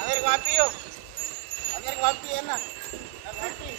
అందరికి పంపియు, అందరికి పంపి అన్న పంపి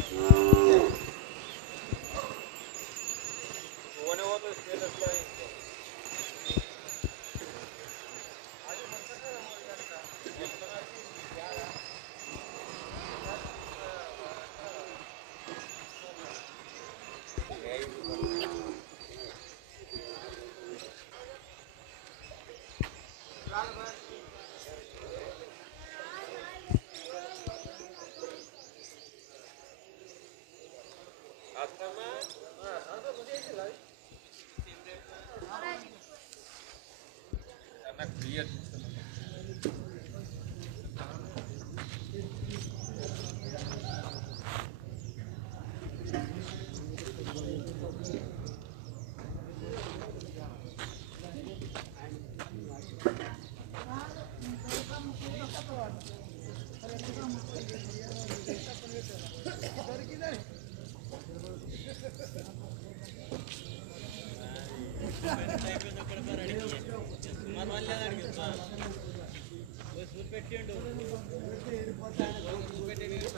పెట్టిండు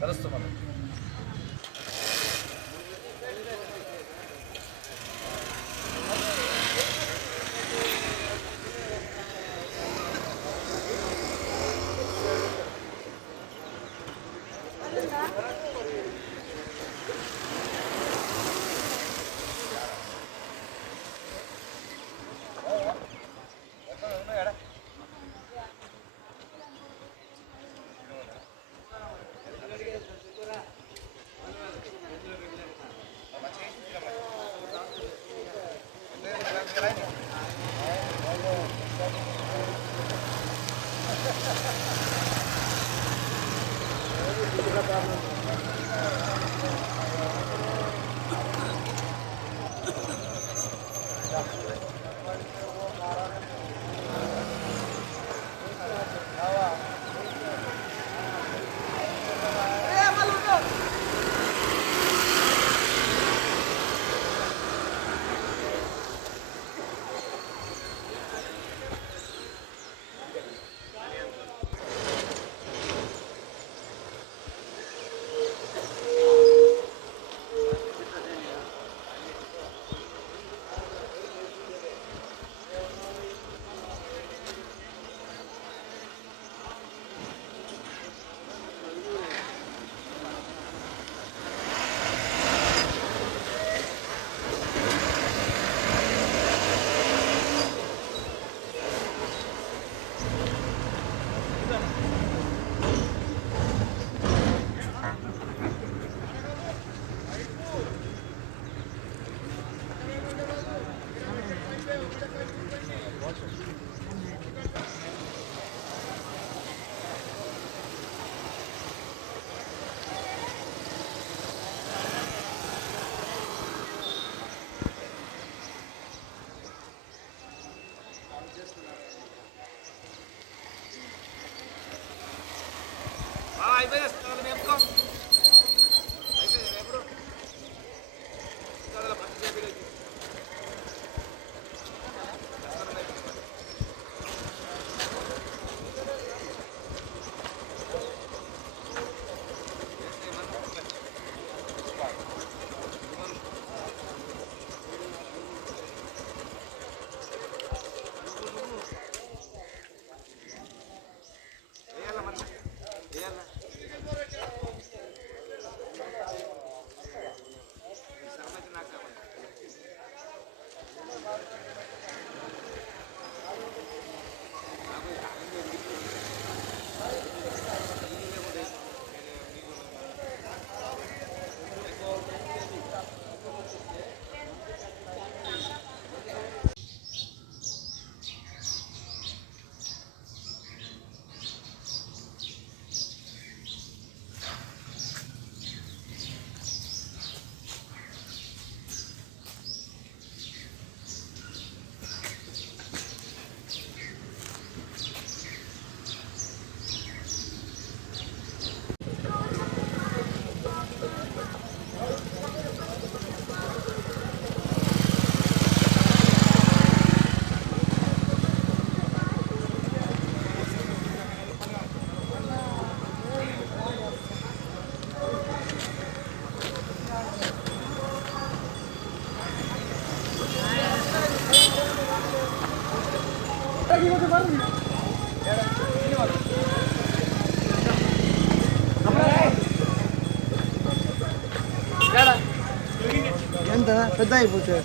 కలుస్తాం. ఎంత పెద్ద అయిపోతుంది.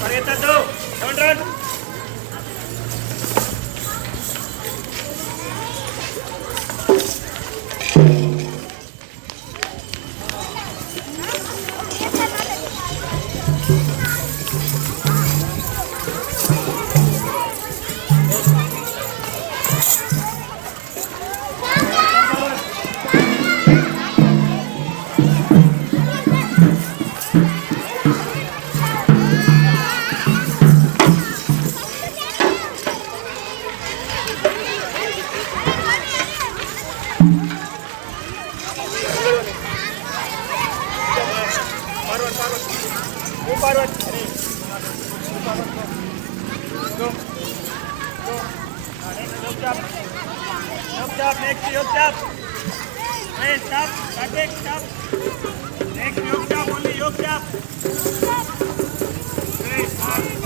పరిగెత్తద్దు run forward. Go. Go. Next, jump. Jump. Next, jump. Hey, stop. Back, stop. Next, jump. Only jump. Hey, stop.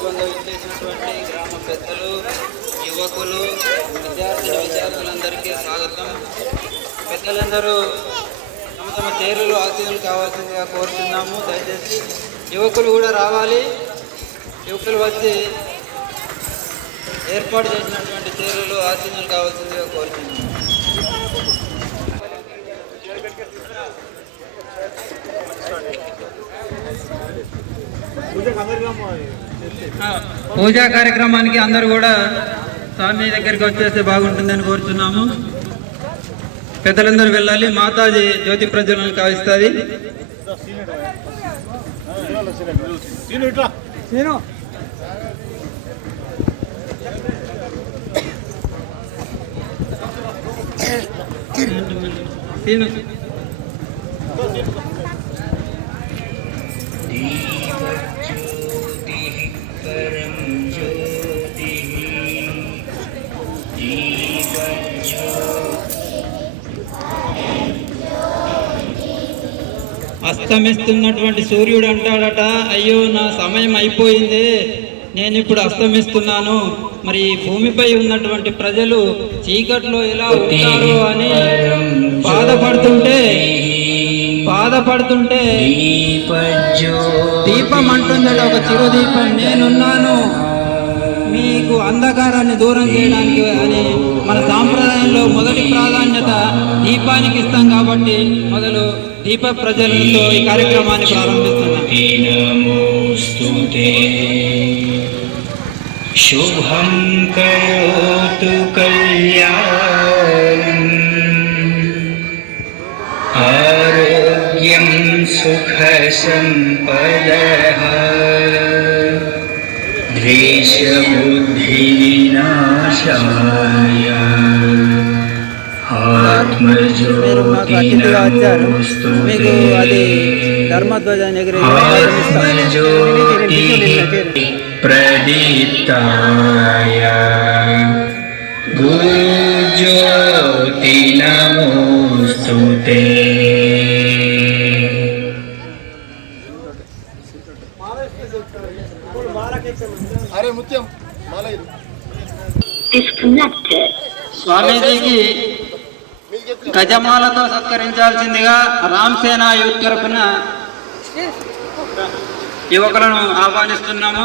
సందర్భంగా విచ్చేసినటువంటి గ్రామ పెద్దలు, యువకులు, విద్యార్థులందరికీ స్వాగతం. పెద్దలందరూ తమ తమ చైర్లు ఆశీనులు కావాల్సిందిగా కోరుతున్నాము. దయచేసి యువకులు కూడా రావాలి. యువకులు వచ్చి ఏర్పాటు చేసినటువంటి చైర్లు ఆశీనులు కావాల్సిందిగా కోరుతున్నాము. పూజా కార్యక్రమానికి అందరూ కూడా స్వామి దగ్గరికి వచ్చేస్తే బాగుంటుందని కోరుతున్నాము. పెద్దలందరూ వెళ్ళాలి. మాతాజీ జ్యోతి ప్రజ్వలన కావిస్తుంది. అస్తమిస్తున్నటువంటి సూర్యుడు అంటాడట, అయ్యో నా సమయం అయిపోయింది, నేను ఇప్పుడు అస్తమిస్తున్నాను, మరి భూమిపై ఉన్నటువంటి ప్రజలు చీకట్లో ఎలా ఉంటారు అని బాధపడుతుంటే దీపం అంటుందట, ఒక చిరు దీపం, నేనున్నాను మీకు అంధకారాన్ని దూరం చేయడానికి అని. మన సాంప్రదాయంలో మొదటి ప్రాధాన్యత దీపానికి ఇస్తాం కాబట్టి మొదలు దీప ప్రజలతో ఈ కార్యక్రమాన్ని ప్రారంభిస్తున్నాం. శుభం కరోతు కళ్యాణం ఆరోగ్యం సుఖ సంపదః ద్వేష బుద్ధి వినాశాయ మీరు మాకు అతిథిగా వచ్చారు, మీకు అది ధర్మధ్వజాన్ని ప్రదీప్తాయ గురుజ్యోతి నమోస్తుతే. స్వామీజీకి గజమాలతో సత్కరించాల్సిందిగా రామ్సేన యూత్ తరఫున యువకులను ఆహ్వానిస్తున్నాము.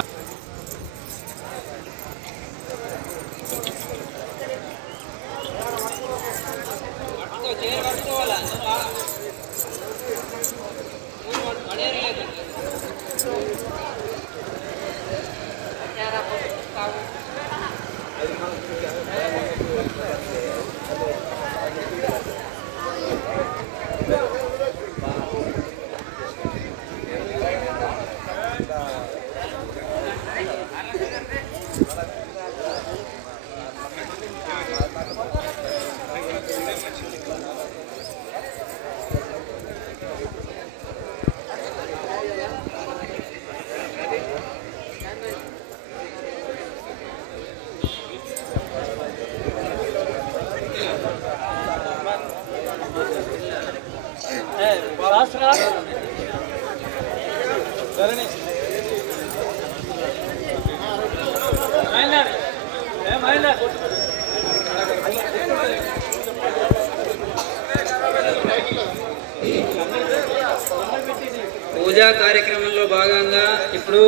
పూజా కార్యక్రమంలో భాగంగా ఇప్పుడు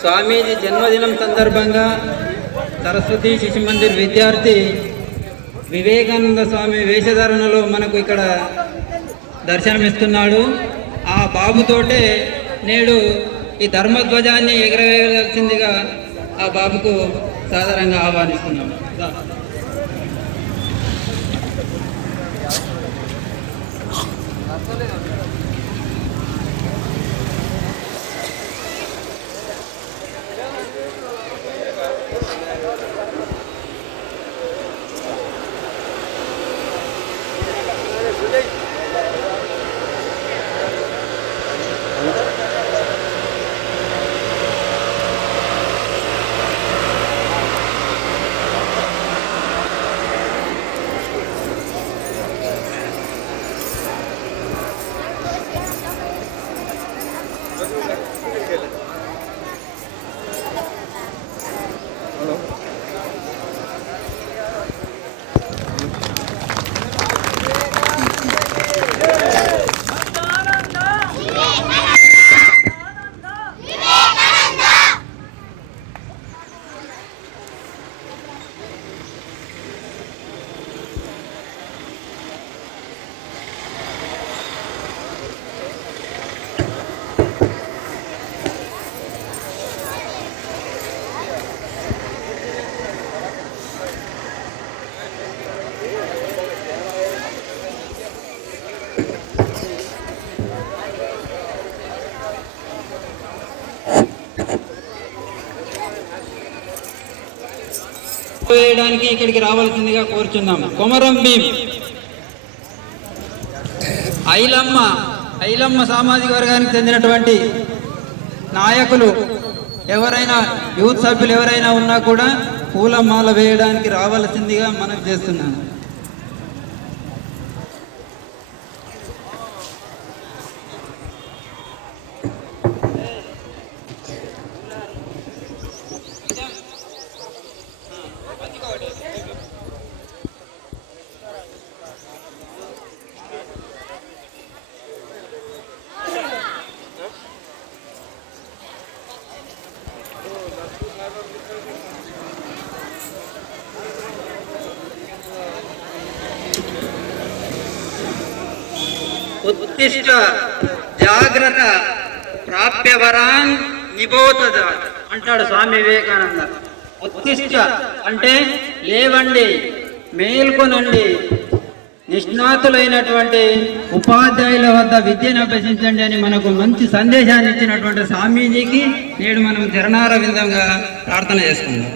స్వామీజీ జన్మదినం సందర్భంగా సరస్వతి శిశు మందిర్ విద్యార్థి వివేకానంద స్వామి వేషధారణలో మనకు ఇక్కడ దర్శనమిస్తున్నాడు. ఆ బాబుతోటే నేడు ఈ ధర్మధ్వజాన్ని ఎగరవేయాల్సిందిగా ఆ బాబుకు సాధారణంగా ఆహ్వానిస్తున్నాము. వేయడానికి ఇక్కడికి రావాల్సిందిగా కోరుచున్నాం. కొమరం భీం, ఐలమ్మ సామాజిక వర్గానికి చెందినటువంటి నాయకులు ఎవరైనా, యూత్ సభ్యులు ఎవరైనా ఉన్నా కూడా పూలమాల వేయడానికి రావాల్సిందిగా మనం చేస్తున్నాను. ఉత్తిష్ట జాగ్రత్త ప్రాప్యవరాన్ నిబోధ అంటాడు స్వామి వివేకానంద. ఉత్తిష్ట అంటే లేవండి, మేల్కొనండి, నిష్ణాతులైనటువంటి ఉపాధ్యాయుల వద్ద విద్యను అభ్యసించండి అని మనకు మంచి సందేశాన్ని ఇచ్చినటువంటి స్వామీజీకి నేడు మనం చరణార విందంగా ప్రార్థన చేసుకుందాం.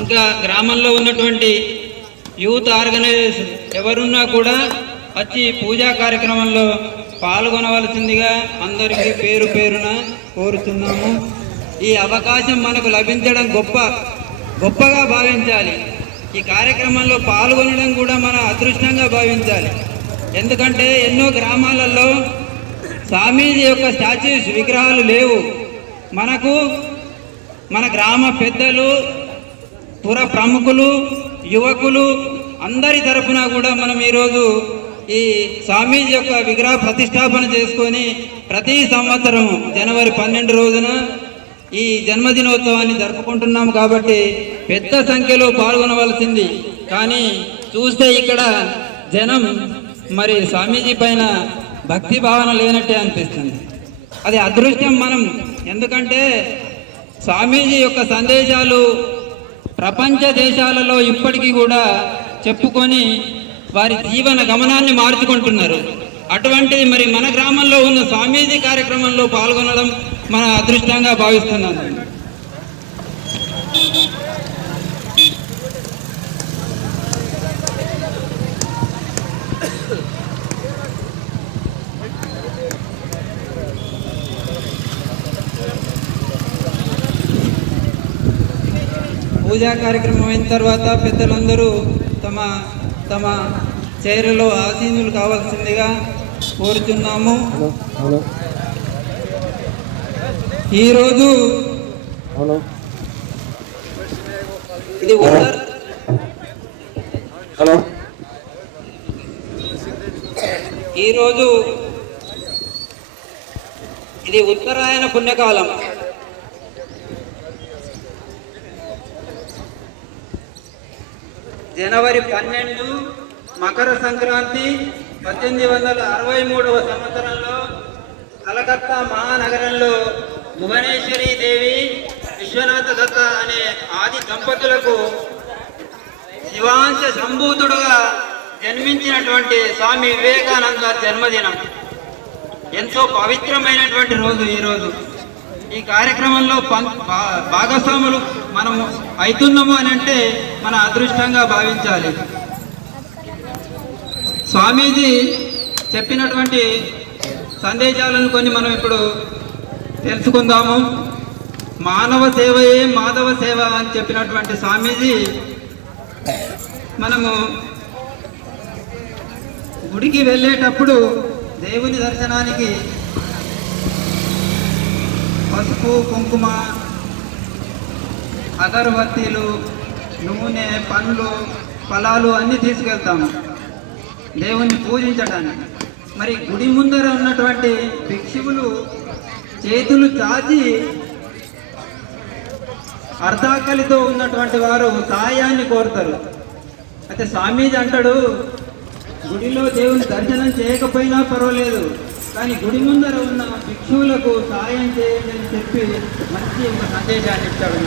ఇంకా గ్రామంలో ఉన్నటువంటి యూత్ ఆర్గనైజేషన్ ఎవరున్నా కూడా వచ్చి పూజా కార్యక్రమంలో పాల్గొనవలసిందిగా అందరికీ పేరు పేరున కోరుతున్నాము. ఈ అవకాశం మనకు లభించడం గొప్పగా భావించాలి. ఈ కార్యక్రమంలో పాల్గొనడం కూడా మన అదృష్టంగా భావించాలి. ఎందుకంటే ఎన్నో గ్రామాలలో స్వామీజీ యొక్క స్టాచ్యూస్, విగ్రహాలు లేవు. మన గ్రామ పెద్దలు, పుర ప్రముఖులు, యువకులు అందరి తరఫున కూడా మనం ఈరోజు ఈ స్వామీజీ యొక్క విగ్రహ ప్రతిష్టాపన చేసుకొని ప్రతి సంవత్సరం జనవరి 12 రోజున ఈ జన్మదినోత్సవాన్ని జరుపుకుంటున్నాం. కాబట్టి పెద్ద సంఖ్యలో పాల్గొనవలసింది. కానీ చూస్తే ఇక్కడ జనం మరి స్వామీజీ పైన భక్తి భావన లేనట్టే అనిపిస్తుంది. అది అదృష్టం మనం. ఎందుకంటే స్వామీజీ యొక్క సందేశాలు ప్రపంచ దేశాలలో ఇప్పటికీ కూడా చెప్పుకొని వారి జీవన గమనాన్ని మార్చుకుంటున్నారు. అటువంటిది మరి మన గ్రామంలో ఉన్న స్వామీజీ కార్యక్రమంలో పాల్గొనడం మన అదృష్టంగా భావిస్తున్నాను. పూజా కార్యక్రమం అయిన తర్వాత పెద్దలందరూ తమ తమ చైర్లలో ఆసీనులు కావాల్సిందిగా కోరుచున్నాము. ఈరోజు ఇది ఉత్తరాయణ పుణ్యకాలం. జనవరి 12 మకర సంక్రాంతి 1863వ సంవత్సరంలో కలకత్తా మహానగరంలో భువనేశ్వరి దేవి, విశ్వనాథ దత్త అనే ఆది దంపతులకు శివాంశ సంభూతుడుగా జన్మించినటువంటి స్వామి వివేకానంద జన్మదినం. ఎంతో పవిత్రమైనటువంటి రోజు ఈరోజు. ఈ కార్యక్రమంలో భాగస్వాములు మనము అవుతున్నాము అని అంటే మన అదృష్టంగా భావించాలి. స్వామీజీ చెప్పినటువంటి సందేశాలను కొన్ని మనం ఇప్పుడు తెలుసుకుందాము. మానవ సేవయే మాధవ సేవ అని చెప్పినటువంటి స్వామీజీ మనము గుడికి వెళ్ళేటప్పుడు దేవుని దర్శనానికి పసుపు, కుంకుమ, అగరబత్తీలు, నూనె, పండ్లు, ఫలాలు అన్నీ తీసుకెళ్తాము దేవుణ్ణి పూజించడానికి. మరి గుడి ముందర ఉన్నటువంటి భిక్షువులు చేతులు చాచి అర్ధాకలితో ఉన్నటువంటి వారు సాయాన్ని కోరుతారు. అయితే స్వామీజీ అంటాడు, గుడిలో దేవుని దర్శనం చేయకపోయినా పర్వాలేదు, కానీ గుడి ముందర ఉన్న భిక్షువులకు సాయం చేయండి అని చెప్పి మంచి ఒక సందేశాన్ని ఇచ్చాడు.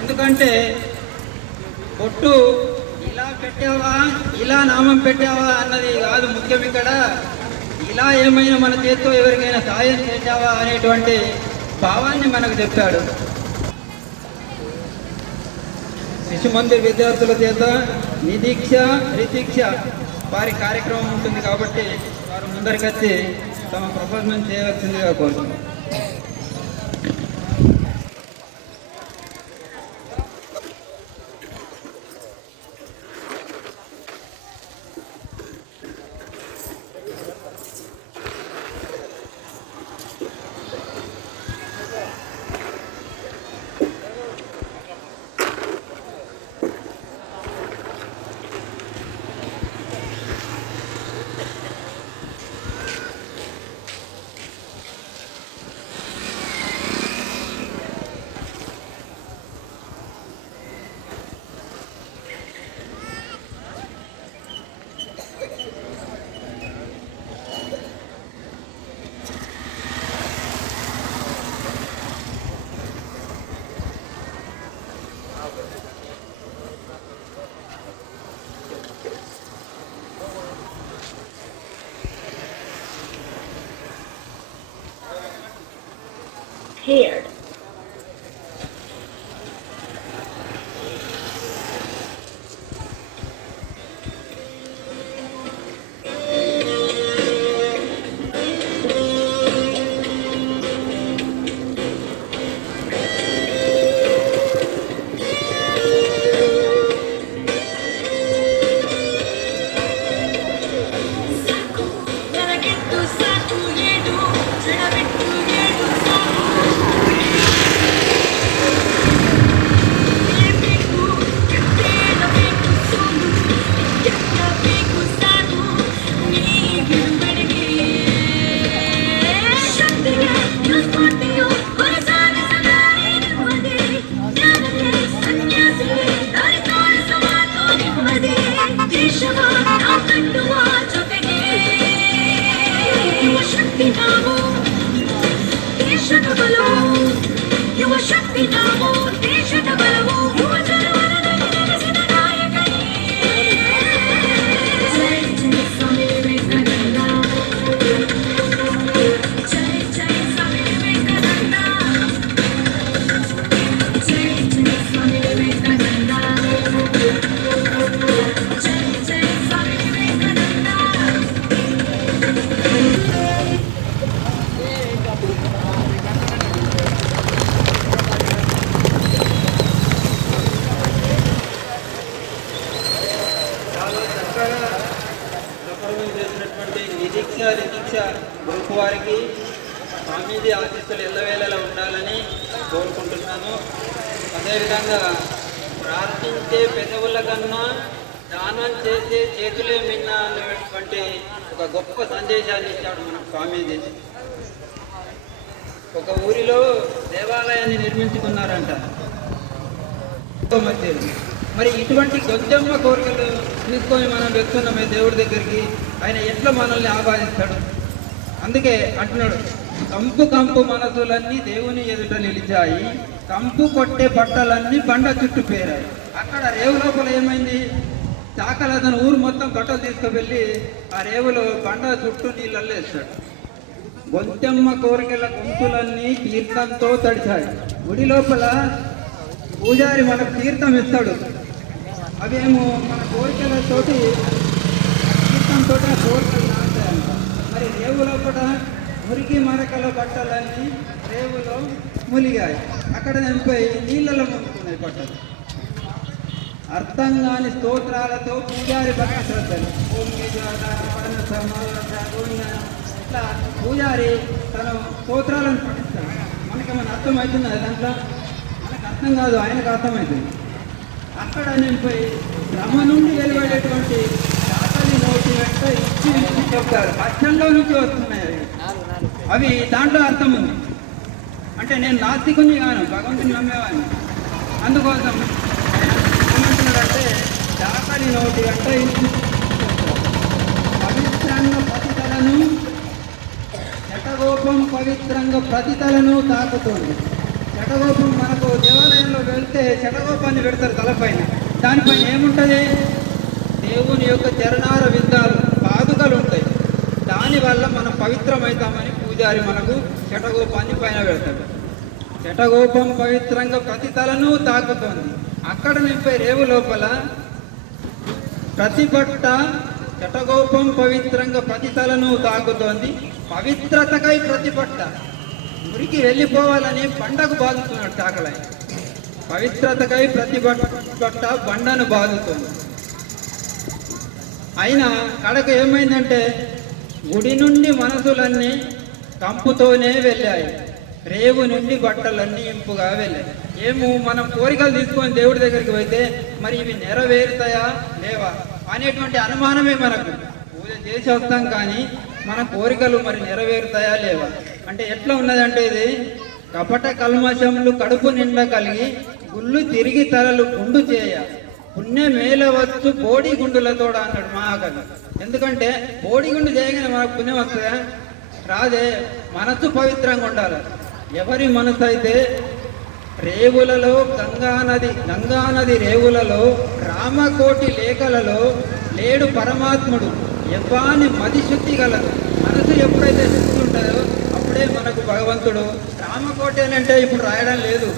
ఎందుకంటే బొట్టు ఇలా పెట్టావా, ఇలా నామం పెట్టావా అన్నది కాదు ముఖ్యం. ఇక్కడ ఇలా ఏమైనా మన చేతితో ఎవరికైనా సాయం చేశావా అనేటువంటి భావాన్ని మనకు చెప్పాడు. శిశు మందిర్ విద్యార్థుల చేత నిదీక్ష రితీక్ష వారి కార్యక్రమం ఉంటుంది కాబట్టి వారు ముందరికి వచ్చి తమ ప్రపోజల్ చేయవలసిందిగా కోరుతున్నాం. Here. గ్రూప్ వారికి స్వామీజీ ఆశీస్సులు ఎల్లవేళలా ఉండాలని కోరుకుంటున్నాను. అదేవిధంగా ప్రార్థించే పెదవుల కన్నా దానం చేసే చేతులే మిన్న అనేటువంటి ఒక గొప్ప సందేశాన్ని ఇచ్చాడు మన స్వామీజీ. ఒక ఊరిలో దేవాలయాన్ని నిర్మించుకున్నారంట మధ్యలో. మరి ఇటువంటి గొంజమ్మ కోరికలు తీసుకొని మనం వెళ్తున్నామే దేవుడి దగ్గరికి, ఆయన ఎట్లా మనల్ని ఆహ్వానిస్తాడు? అందుకే అంటున్నాడు, కంపు కంపు మనసులన్నీ దేవుని ఎదుట నిలిచాయి, కంపు కొట్టే బట్టలన్నీ బండ చుట్టూ పేరాయి. అక్కడ రేవు లోపల ఏమైంది? చాకలి అతను ఊరు మొత్తం బట్టలు తీసుకువెళ్ళి ఆ రేవులో బండ చుట్టూ నీళ్ళల్లో వేస్తాడు. గొంతెమ్మ కోరికల గొంతులన్నీ తీర్థంతో తడిచాయి. గుడి లోపల పూజారి మనకు తీర్థం ఇస్తాడు. అవేమో మన కోరికలతోటి తీర్థంతో కోరికలు నాటుతాయంట. మరి రేవులో కూడా మురికి మరకల బట్టలన్నీ రేవులో ములిగాయి. అక్కడ చనిపోయి నీళ్ళలో మునుకున్నాయి బట్టలు. అర్థం కాని స్తోత్రాలతో పూజారి భక్తి శ్రద్ధలు ఇట్లా పూజారి తన స్తోత్రాలను పఠిస్తాడు. మనకేమైనా అర్థమవుతుంది దాంట్లో? మనకు అర్థం కాదు, ఆయనకు అర్థమవుతుంది. అక్కడ నింపోయి బ్రహ్మ నుండి వెలువడేటువంటి చాకలి నోటి వెంట ఇచ్చి చెప్తారు. పక్షంలో నుంచి వస్తున్నాయి అవి. దాంట్లో అర్థం ఉంది. అంటే నేను నాస్తికుని కాను, భగవంతుని నమ్మేవాడిని. అందుకోసం ఏమంటున్నాడంటే చాకలి నోటి వెంట ఇచ్చి పవిత్రంగా ప్రతితలను శటగోపం పవిత్రంగా ప్రతితలను తాకుతుంది. శటగోపం మనకు దేవాలయంలో వెళ్తే శటగోపాన్ని పెడతారు తలపైన. దానిపైన ఏముంటుంది? దేవుని యొక్క చరణార విందాలు పాదుకలు ఉంటాయి. దానివల్ల మనం పవిత్రమవుతామని పూజారి మనకు శటగోపాన్ని పైన పెడతాడు. శటగోపం పవిత్రంగా ప్రతి తలను తాకుతోంది. అక్కడ నింపే రేవు లోపల ప్రతిపట్ట శటగోపం పవిత్రంగా ప్రతి తలను తాకుతోంది. పవిత్రతకై ప్రతిపట్ట మురికి వెళ్ళిపోవాలని బండకు బాదుతున్నాడు తాకలై. పవిత్రతకై ప్రతిపట్ట బండను బాదుతోంది. అయినా కడకు ఏమైందంటే గుడి నుండి మనసులన్నీ కంపుతోనే వెళ్ళాయి, రేవు నుండి బట్టలన్నీ ఇంపుగా వెళ్ళాయి. మనం కోరికలు తీసుకొని దేవుడి దగ్గరికి పోతే మరి ఇవి నెరవేరుతాయా లేవా అనేటువంటి అనుమానమే మనకు. పూజ చేసి వస్తాం కానీ మన కోరికలు మరి నెరవేరుతాయా లేవా అంటే ఎట్లా ఉన్నదంటే ఇది కపట కల్మషములు కడుపు నిండా కలిగి గుళ్ళు తిరిగి తలలు గుండు చేయ పుణ్యమేలవచ్చు బోడి గుండులతో అన్నాడు మహాకవి. ఎందుకంటే బోడిగుండు చేయగానే మనకు పుణ్యం వస్తుందా? రాదే. మనసు పవిత్రంగా ఉండాలి. ఎవరి మనసు అయితే రేవులలో గంగానది రేవులలో రామకోటి లేఖలలో లేడు పరమాత్ముడు ఎవ్వాని మది శుద్ధి గలదు. మనసు ఎప్పుడైతే శుద్ధి ఉంటుందో అప్పుడే మనకు భగవంతుడు. రామకోటి అని అంటే ఇప్పుడు రాయడం లేదు,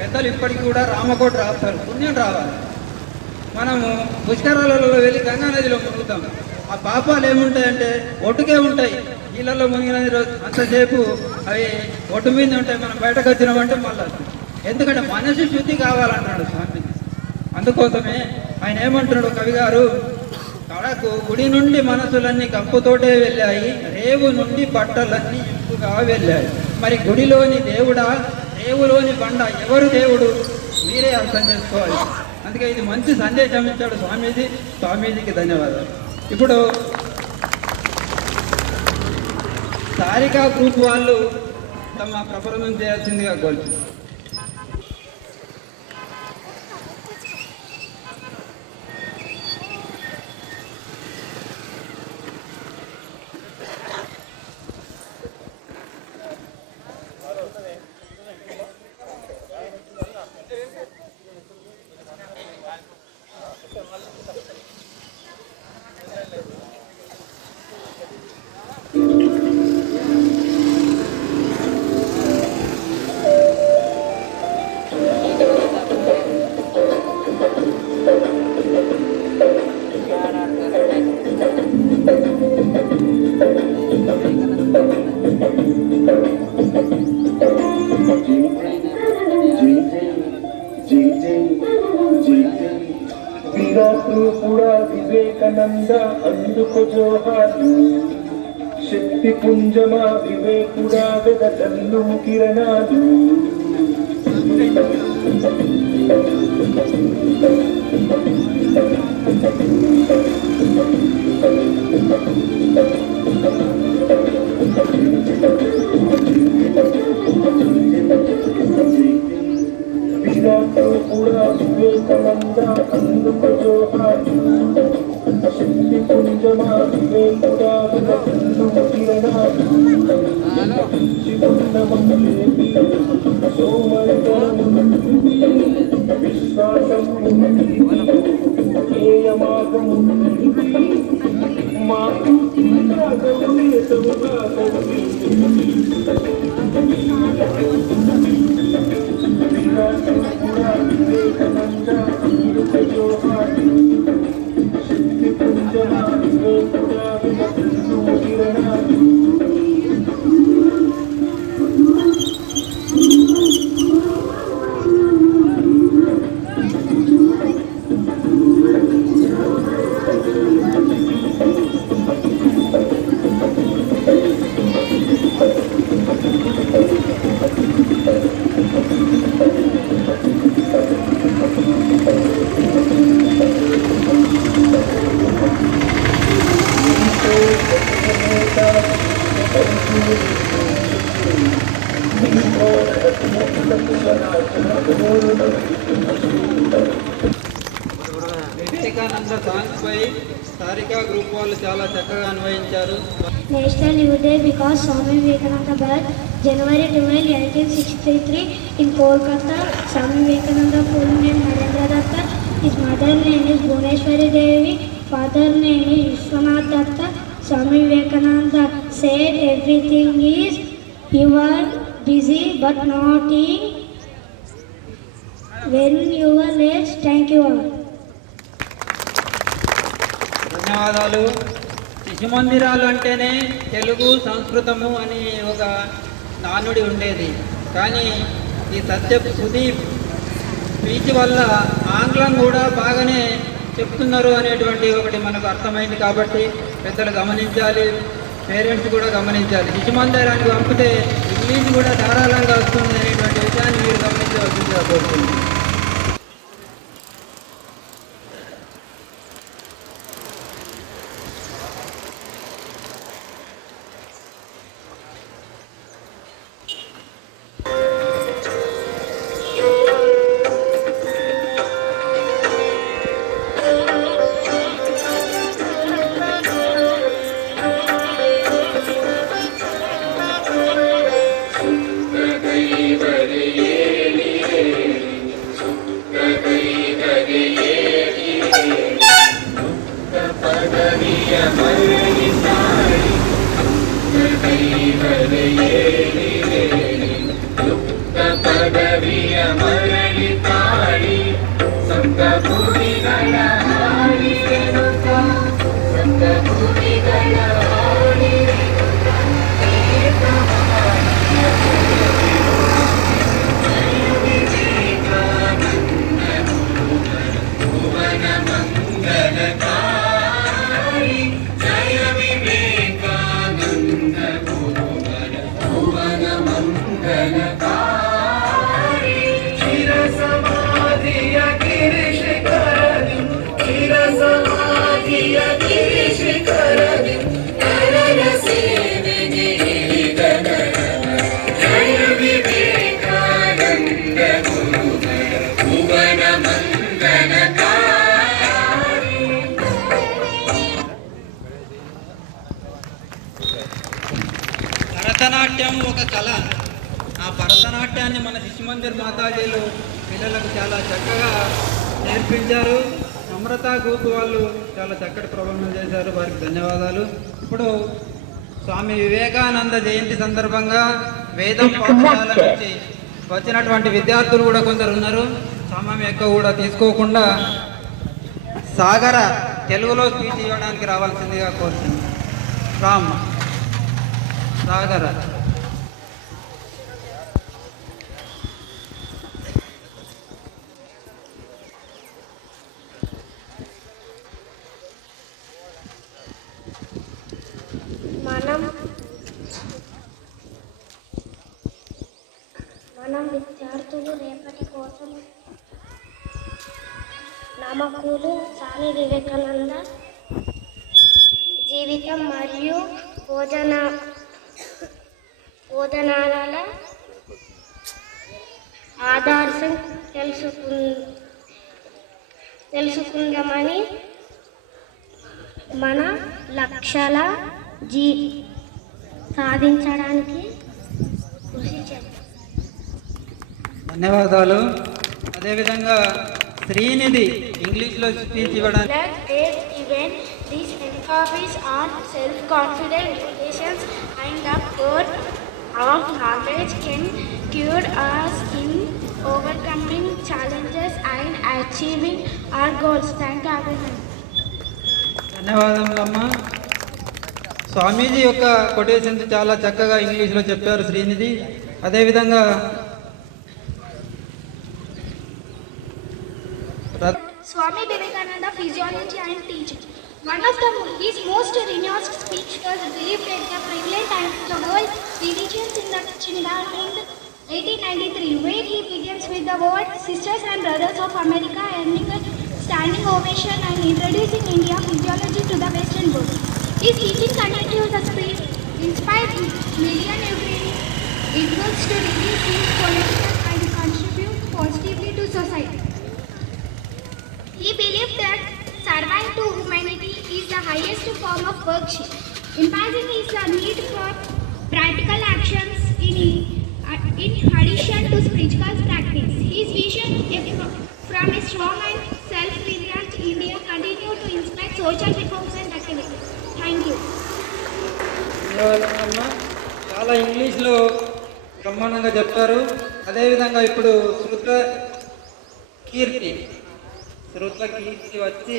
పెద్దలు ఇప్పటికీ కూడా రామకోటి రాస్తారు. పుణ్యం రావాలి. మనము పుష్కరాలలో వెళ్ళి గంగానదిలో మునుగుతాం. ఆ పాపాలు ఏముంటాయంటే ఒట్టుకే ఉంటాయి. నీళ్ళల్లో మునిగిన అంతసేపు అవి ఒట్టు మీద ఉంటాయి. మనం బయటకు వచ్చినామంటే మళ్ళీ ఎందుకంటే మనసు శుద్ధి కావాలన్నాడు స్వామి. అందుకోసమే ఆయన ఏమంటున్నాడు కవి గారు, కడకు గుడి నుండి మనసులన్నీ కంపుతోటే వెళ్ళాయి, రేవు నుండి బట్టలన్నీ ఇంపుగా వెళ్ళాయి. మరి గుడిలోని దేవుడా రేవులోని బండ ఎవరు దేవుడు? మీరే అర్థం చేసుకోవాలి. అందుకే ఇది మంచి సందేశం ఇచ్చాడు స్వామీజీకి ధన్యవాదాలు. ఇప్పుడు సారికా గ్రూప్ వాళ్ళు తమ ప్రపంచం చేయాల్సిందిగా కోరుతున్నాను. వివేకానంద అందుకు జోహారు, శక్తి పుంజమా వివేకుడా వెదజల్లు కిరణాలు. కూడా వివేకానంద అందుకు జోహారు, శక్తి పుంజమా వివేకుడా వెదజల్లు కిరణాలు. విశ్వాసం మాకు వివేకానంద అందుకు జోహారు, శక్తి పుంజమా వివేకుడా వెదజల్లు కిరణాలు. వివేకానంద సాంగ్స్ పై సారికా గ్రూప్ వాళ్ళు చాలా చక్కగా అన్వయించారు. National Youth Day because Swami Vivekananda birth January 12, 1863 in Kolkata. Swami Vivekananda full name Narendra Datta. His mother father name is Vishwanath Datta. Swami Vivekananda said everything is you are busy but not in when you are late. Thank you all. ధన్యవాదాలు. శిశు మందిరాలు అంటేనే తెలుగు సంస్కృతము అని ఒక నానుడి ఉండేది. కానీ ఈ సుదీప్ స్పీచ్ వల్ల ఆంగ్లం కూడా బాగానే చెప్తున్నారు అనేటువంటి ఒకటి మనకు అర్థమైంది. కాబట్టి పెద్దలు గమనించాలి, పేరెంట్స్ కూడా గమనించాలి. శిశు మందిరానికి పంపితే ఇంగ్లీష్ కూడా ధారాళంగా వస్తుంది అనేటువంటి విషయాన్ని మీరు గమనించవలసిందిగా కోరుతుంది. భరతనాట్యం ఒక కళ. ఆ భరతనాట్యాన్ని మన శిశు మందిర్ మాతాజీలు పిల్లలకు చాలా చక్కగా నేర్పించారు. నమ్రత గ్రూప్ వాళ్ళు చాలా చక్కటి ప్రబంధం చేశారు, వారికి ధన్యవాదాలు. ఇప్పుడు స్వామి వివేకానంద జయంతి సందర్భంగా వేదం పాఠశాల నుంచి వచ్చినటువంటి విద్యార్థులు కూడా కొందరు ఉన్నారు. సమయం ఎక్కువ కూడా తీసుకోకుండా సాగర తెలుగులో స్పీచ్ ఇవ్వడానికి రావాల్సిందిగా కోరుతుంది. రామ్ సాగర. మనం విద్యార్థులు రేపటి కోసం నమ్మకులు స్వామి వివేకానంద జీవితం మరియు బోధనాల ఆదర్శం తెలుసుకుందామని మన లక్ష్యాల సాధించడానికి కృషి చేద్దాం. ధన్యవాదాలు. అదేవిధంగా శ్రీనిధి ఇంగ్లీష్లో స్పీచ్ ఇవ్వడానికి These emphases on self-confident educations and the core of knowledge can guide us in overcoming challenges and achieving our goals. Thank you, everyone. ధన్యవాదములమ్మా. స్వామీజీ యొక్క కొటేషన్స్ చాలా చక్కగా ఇంగ్లీష్లో చెప్పారు శ్రీనిధి. అదేవిధంగా Swami Vivekananda, physiology and teaching. One of his most renowned speeches believed that the prevalent times of the world religions in the Chinda in 1893, where he begins with the word "Sisters and Brothers of America," earning a standing ovation and introducing India physiology to the Western world. His teaching continues the spirit, inspired million individuals to reduce these political and contribute positively to society. He believed that serving to humanity is the highest form of worship. Emphasizing is the need for practical actions in addition to spiritual practice. His vision from a strong and self-reliant India continued to inspect social reforms and activities. Thank you. ధన్యవాదాలమ్మా. చాలా ఇంగ్లీష్లో బ్రహ్మాండంగా చెప్తారు. అదేవిధంగా ఇప్పుడు శృత కీర్తి వచ్చి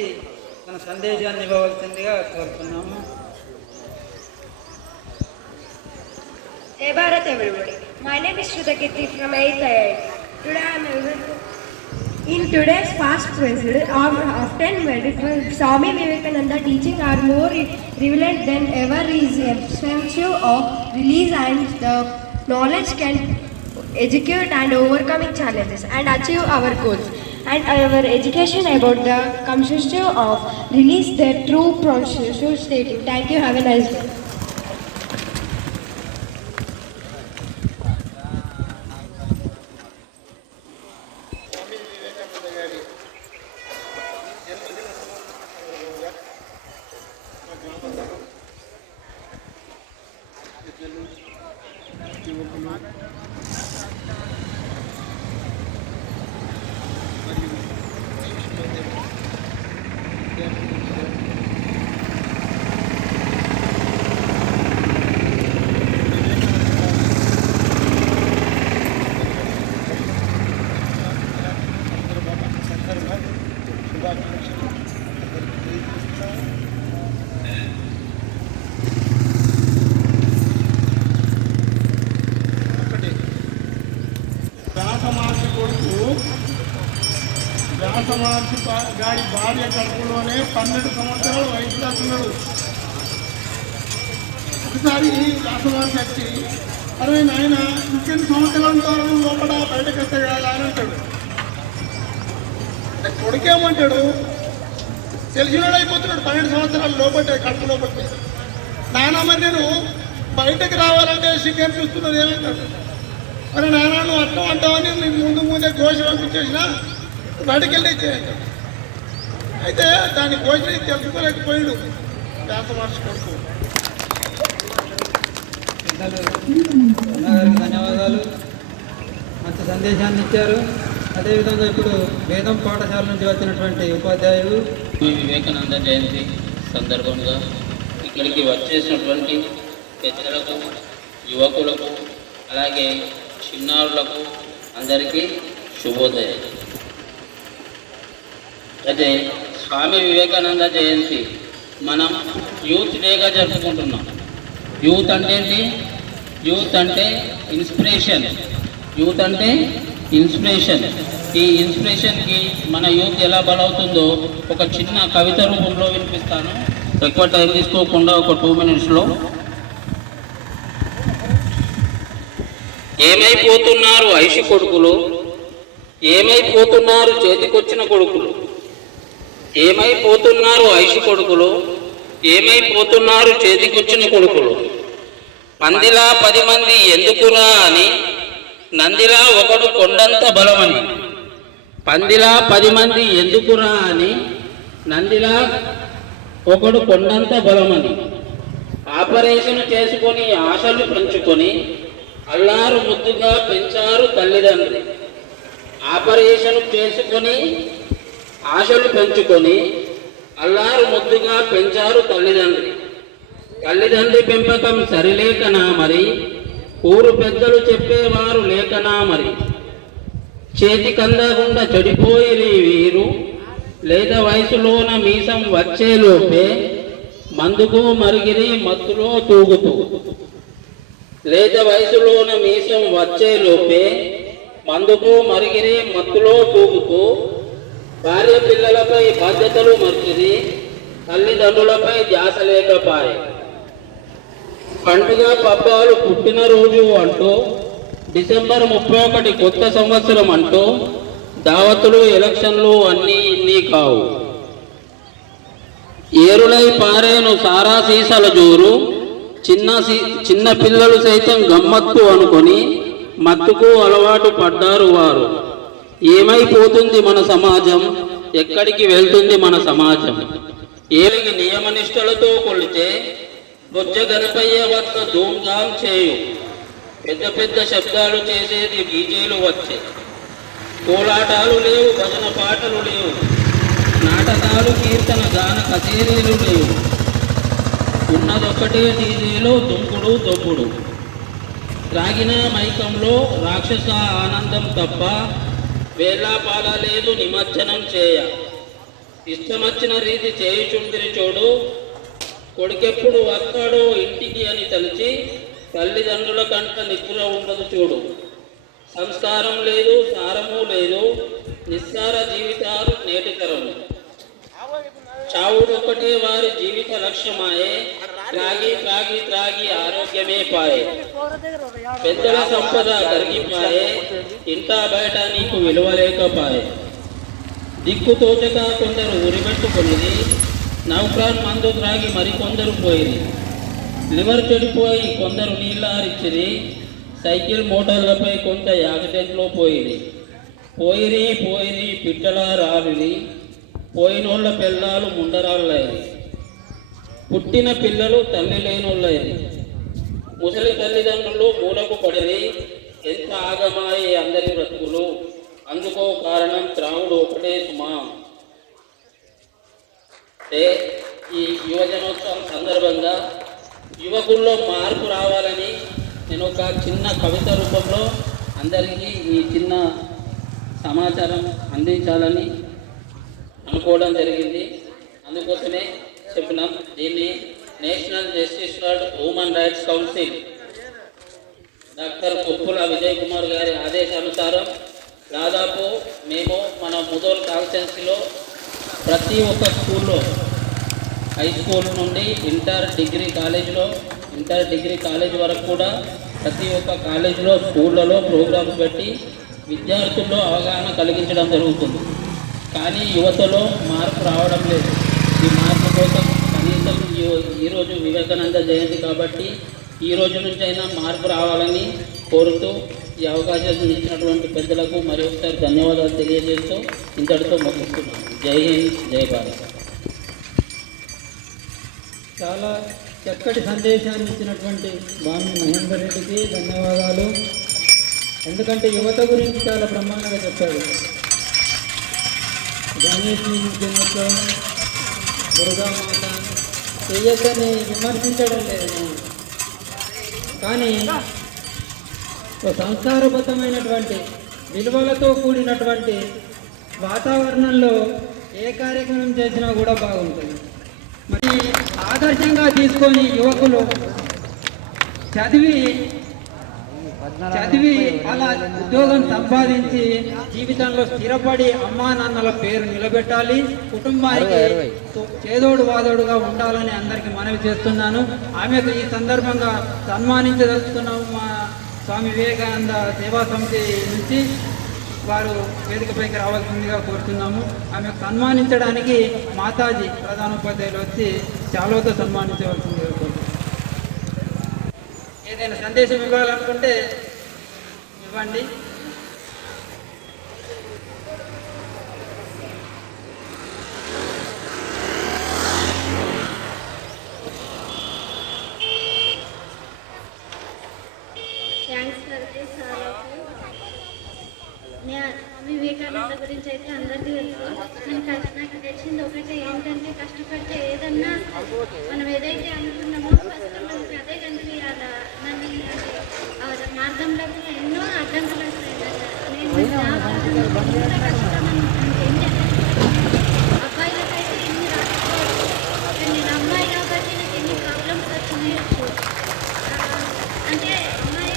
మన సందేశాన్ని ఇవ్వవలసిందిగా కోరుతున్నాము. Hey Bharat everybody, my name is Shruta Kirti from 8th IIT. Today I am able to... In today's fast-paced, often medical, Swami Vivekananda teaching are more relevant than ever. Is expensive of release and the knowledge can educate and overcoming challenges and achieve our goals. And our education about the consistency of release their true process stating. Thank you. Have a nice day. Vyasa Maharshi కొడుకు వ్యాసమహర్షి గారి భార్య కడుపులోనే 12 సంవత్సరాలు వయసులో ఉన్నాడు. ఒకసారి వ్యాసమహర్షి వచ్చి, అరే నాయన ఇంకెన్ని సంవత్సరాల ద్వారా లోపల బయటకు వస్తే కదా అని అంటాడు. కొడుకేమంటాడు, తెలిసినాడు అయిపోతున్నాడు. 12 సంవత్సరాలు లోపట్టే కడుపు లోపట్టే. నాన్న మరి నేను బయటకు రావాలంటే సిగ్గం చూస్తున్నది ఏమంటాడు. మరి నాన్న నువ్వు అర్థం అంటావని నీకు ముందే ఘోష పంపించేసిన బయటకు వెళ్ళి ఇచ్చేయండి. అయితే దాని ఘోషని తెలుసుకోలేకపోయాడు వ్యాసమహర్షి కొడుకు. ధన్యవాదాలు. మంచి సందేశాన్ని ఇచ్చారు. అదేవిధంగా ఇప్పుడు వేదం పాఠశాల నుంచి వచ్చినటువంటి ఉపాధ్యాయులు వివేకానంద జయంతి సందర్భంగా ఇక్కడికి వచ్చేసినటువంటి పెద్దలకు, యువకులకు, అలాగే చిన్నారులకు అందరికీ శుభోదయం. అయితే స్వామి వివేకానంద జయంతి మనం యూత్ డేగా జరుపుకుంటున్నాం. యూత్ అంటే ఏంటి? యూత్ అంటే ఇన్స్పిరేషన్. యూత్ అంటే ఇన్స్పిరేషన్. ఈ ఇన్స్పిరేషన్కి మన యూత్ ఎలా బలవుతుందో ఒక చిన్న కవిత రూపంలో వినిపిస్తాను. ఎక్కువ టైం తీసుకోకుండా ఒక 2 minutesలో. ఏమైపోతున్నారు ఐషి కొడుకులు, ఏమైపోతున్నారు చేతికొచ్చిన కొడుకులు, ఏమైపోతున్నారు ఐషి కొడుకులు, ఏమైపోతున్నారు చేతికొచ్చిన కొడుకులు. పందిలా 10 మంది ఎందుకురా అని, నందిలా ఒకడు కొండంత బలమని. పందిలా 10 మంది ఎందుకురా అని, నందిలా ఒకడు కొండంత బలమని. ఆపరేషన్ చేసుకొని ఆశలు పెంచుకొని అల్లారు ముద్దుగా పెంచారు తల్లిదండ్రి. ఆపరేషన్ చేసుకొని ఆశలు పెంచుకొని అల్లారు ముద్దుగా పెంచారు తల్లిదండ్రి. తల్లిదండ్రి పెంపకం సరిలేకనా మరి, ఊరు పెద్దలు చెప్పేవారు లేకనా మరి. చేతికందకుండా చెడిపోయి వీరు, లేత వయసులోన మీసం వచ్చేలోపే మందుకు మరిగిరి మత్తులో తూగుతూ. లేత వయసులోన మీసం వచ్చేలోపే మందుకు మరిగిరి మత్తులో తూగుతూ. భార్య పిల్లలపై బాధ్యతలు మర్చిది, తల్లిదండ్రులపై ధ్యాస లేకపాయే. పండుగ పబ్బాలు పుట్టినరోజు అంటూ, డిసెంబర్ 31 కొత్త సంవత్సరం అంటూ, దావతులు ఎలక్షన్లు అన్నీ ఇన్ని కావు. ఏరులై పారేను సారా సీసాల జోరు, చిన్న పిల్లలు సైతం గమ్మత్తు అనుకొని మత్తుకు అలవాటు పడ్డారు వారు. ఏమైపోతుంది మన సమాజం, ఎక్కడికి వెళ్తుంది మన సమాజం. ఏలికి నియమనిష్టలతో కొలితే బొజ్జ గణపయ్య వద్ద ధూమ్ధాం చేయు. పెద్ద పెద్ద శబ్దాలు చేసేది డీజేలు వచ్చే. కోలాటాలు లేవు, భజన పాటలు లేవు, నాటకాలు పద్యాలు కీర్తన గాన కచేరీలు లేవు. ఉన్నదొక్కటే డీజేలో దుంకుడు దొబ్బుడు. త్రాగిన మైకంలో రాక్షస ఆనందం తప్ప వేళాపాల లేదు నిమజ్జనం చేయ. ఇష్టమచ్చిన రీతి చేయుచుండిరి చూడు. కొడుకెప్పుడు వస్తాడో ఇంటికి అని తలిచి తల్లిదండ్రుల కంట నిద్ర ఉండదు చూడు. సంస్కారం లేదు, సారము లేదు, నిస్సార జీవితాలు నేటి తరము. చావుడొక్కటే వారి జీవిత లక్ష్యమాయే. త్రాగి త్రాగి త్రాగి ఆరోగ్యమే పాయే. పెద్దల సంపద కరిగిపాయే. ఇంటా బయట నీకు విలువలేకపాయే. దిక్కు తోచక కొందరు ఉరిపెట్టుకున్నది. నౌక్రాన్ మందు త్రాగి మరికొందరు పోయింది. లివర్ చెడిపోయి కొందరు నీళ్ళారిచ్చిరి. సైకిల్ మోటార్లపై కొంత యాక్సిడెంట్లో పోయింది. పోయిరి పోయిరి పిట్టల రాలిది. పోయినోళ్ళ పిల్లలు ముండరాళ్ళయ్యి. పుట్టిన పిల్లలు తల్లి లేనోళ్ళయ్యి. ముసలి తల్లిదండ్రులు మూలకు పడిరి. ఎంత ఆగమాయి అందరి బ్రతుకులు. అందుకో కారణం త్రాగుడు ఒకటే సుమా. అంటే ఈ యువజనోత్సవం సందర్భంగా యువకుల్లో మార్పు రావాలని నేను ఒక చిన్న కవిత రూపంలో అందరికీ ఈ చిన్న సమాచారం అందించాలని అనుకోవడం జరిగింది. అందుకోసమే చెప్పినాం. దీన్ని national justice for human rights council doctor Koppula Vijay Kumar గారి ఆదేశానుసారం దాదాపు మేము మన ముదోల్ కాన్స్టిట్యున్సీలో ప్రతి ఒక్క స్కూల్లో, హై స్కూల్ నుండి ఇంటర్ డిగ్రీ కాలేజ్ వరకు కూడా ప్రతి ఒక్క కాలేజీలో, స్కూళ్ళలో ప్రోగ్రామ్స్ పెట్టి విద్యార్థుల్లో అవగాహన కలిగించడం జరుగుతుంది. కానీ యువతలో మార్పు రావడం లేదు. ఈ మార్పు కోసం కనీసం ఈరోజు వివేకానంద జయంతి కాబట్టి ఈ రోజు నుంచి అయినా మార్పు రావాలని కోరుతూ ఈ అవకాశం ఇచ్చినటువంటి పెద్దలకు మరి ఒకసారి ధన్యవాదాలు తెలియజేస్తూ ఇంతటితో ముగిస్తున్నాను. జై హింద్, జై భారత్. చాలా చక్కటి సందేశాన్ని ఇచ్చినటువంటి స్వామి మహేందర్ రెడ్డికి ధన్యవాదాలు. ఎందుకంటే యువత గురించి చాలా బ్రహ్మాండంగా చెప్పాడు. గణేష్ దినోత్సవం, దుర్గామాత చెయ్యొద్దని విమర్శించడం లేదు, కానీ ఒక సంస్కారబద్ధమైనటువంటి విలువలతో కూడినటువంటి వాతావరణంలో ఏ కార్యక్రమం చేసినా కూడా బాగుంటుంది. మరి ఆదర్శంగా తీసుకొని యువకులు చదివి అలా ఉద్యోగం సంపాదించి జీవితంలో స్థిరపడి అమ్మా నాన్నల పేరు నిలబెట్టాలి, కుటుంబానికి చేదోడు వాదోడుగా ఉండాలని అందరికీ మనవి చేస్తున్నాను. ఆమెకు ఈ సందర్భంగా సన్మానించదలుచుకున్నాము. మా స్వామి వివేకానంద సేవా సమితి నుంచి వారు వేదికపైకి రావాల్సిందిగా కోరుతున్నాము. ఆమెకు సన్మానించడానికి మాతాజీ ప్రధానోపాధ్యాయులు వచ్చి చాలాతో సన్మానించవలసిందిగా కోరుతున్నాము. ఏదైనా సందేశం ఇవ్వాలనుకుంటే ఇవ్వండి. Thanks for this. Swami Vivekananda గురించి అయితే అందరికీ తెలుసు. నాకు తెలిసింది ఒకటే ఏంటంటే, కష్టపడితే ఏదన్నా మనం ఏదైతే అనుకున్నామో ఫస్ట్ మనకి అదే కనిపించాలి. నన్ను మార్గంలో ఎన్నో అడ్డంకులు వస్తాయి కదా. అబ్బాయిలకైతే ఎన్ని రాకపోవచ్చు, నేను అమ్మాయి కాబట్టి నాకు ఎన్ని ప్రాబ్లమ్స్ వచ్చినాయో. అంటే అమ్మాయి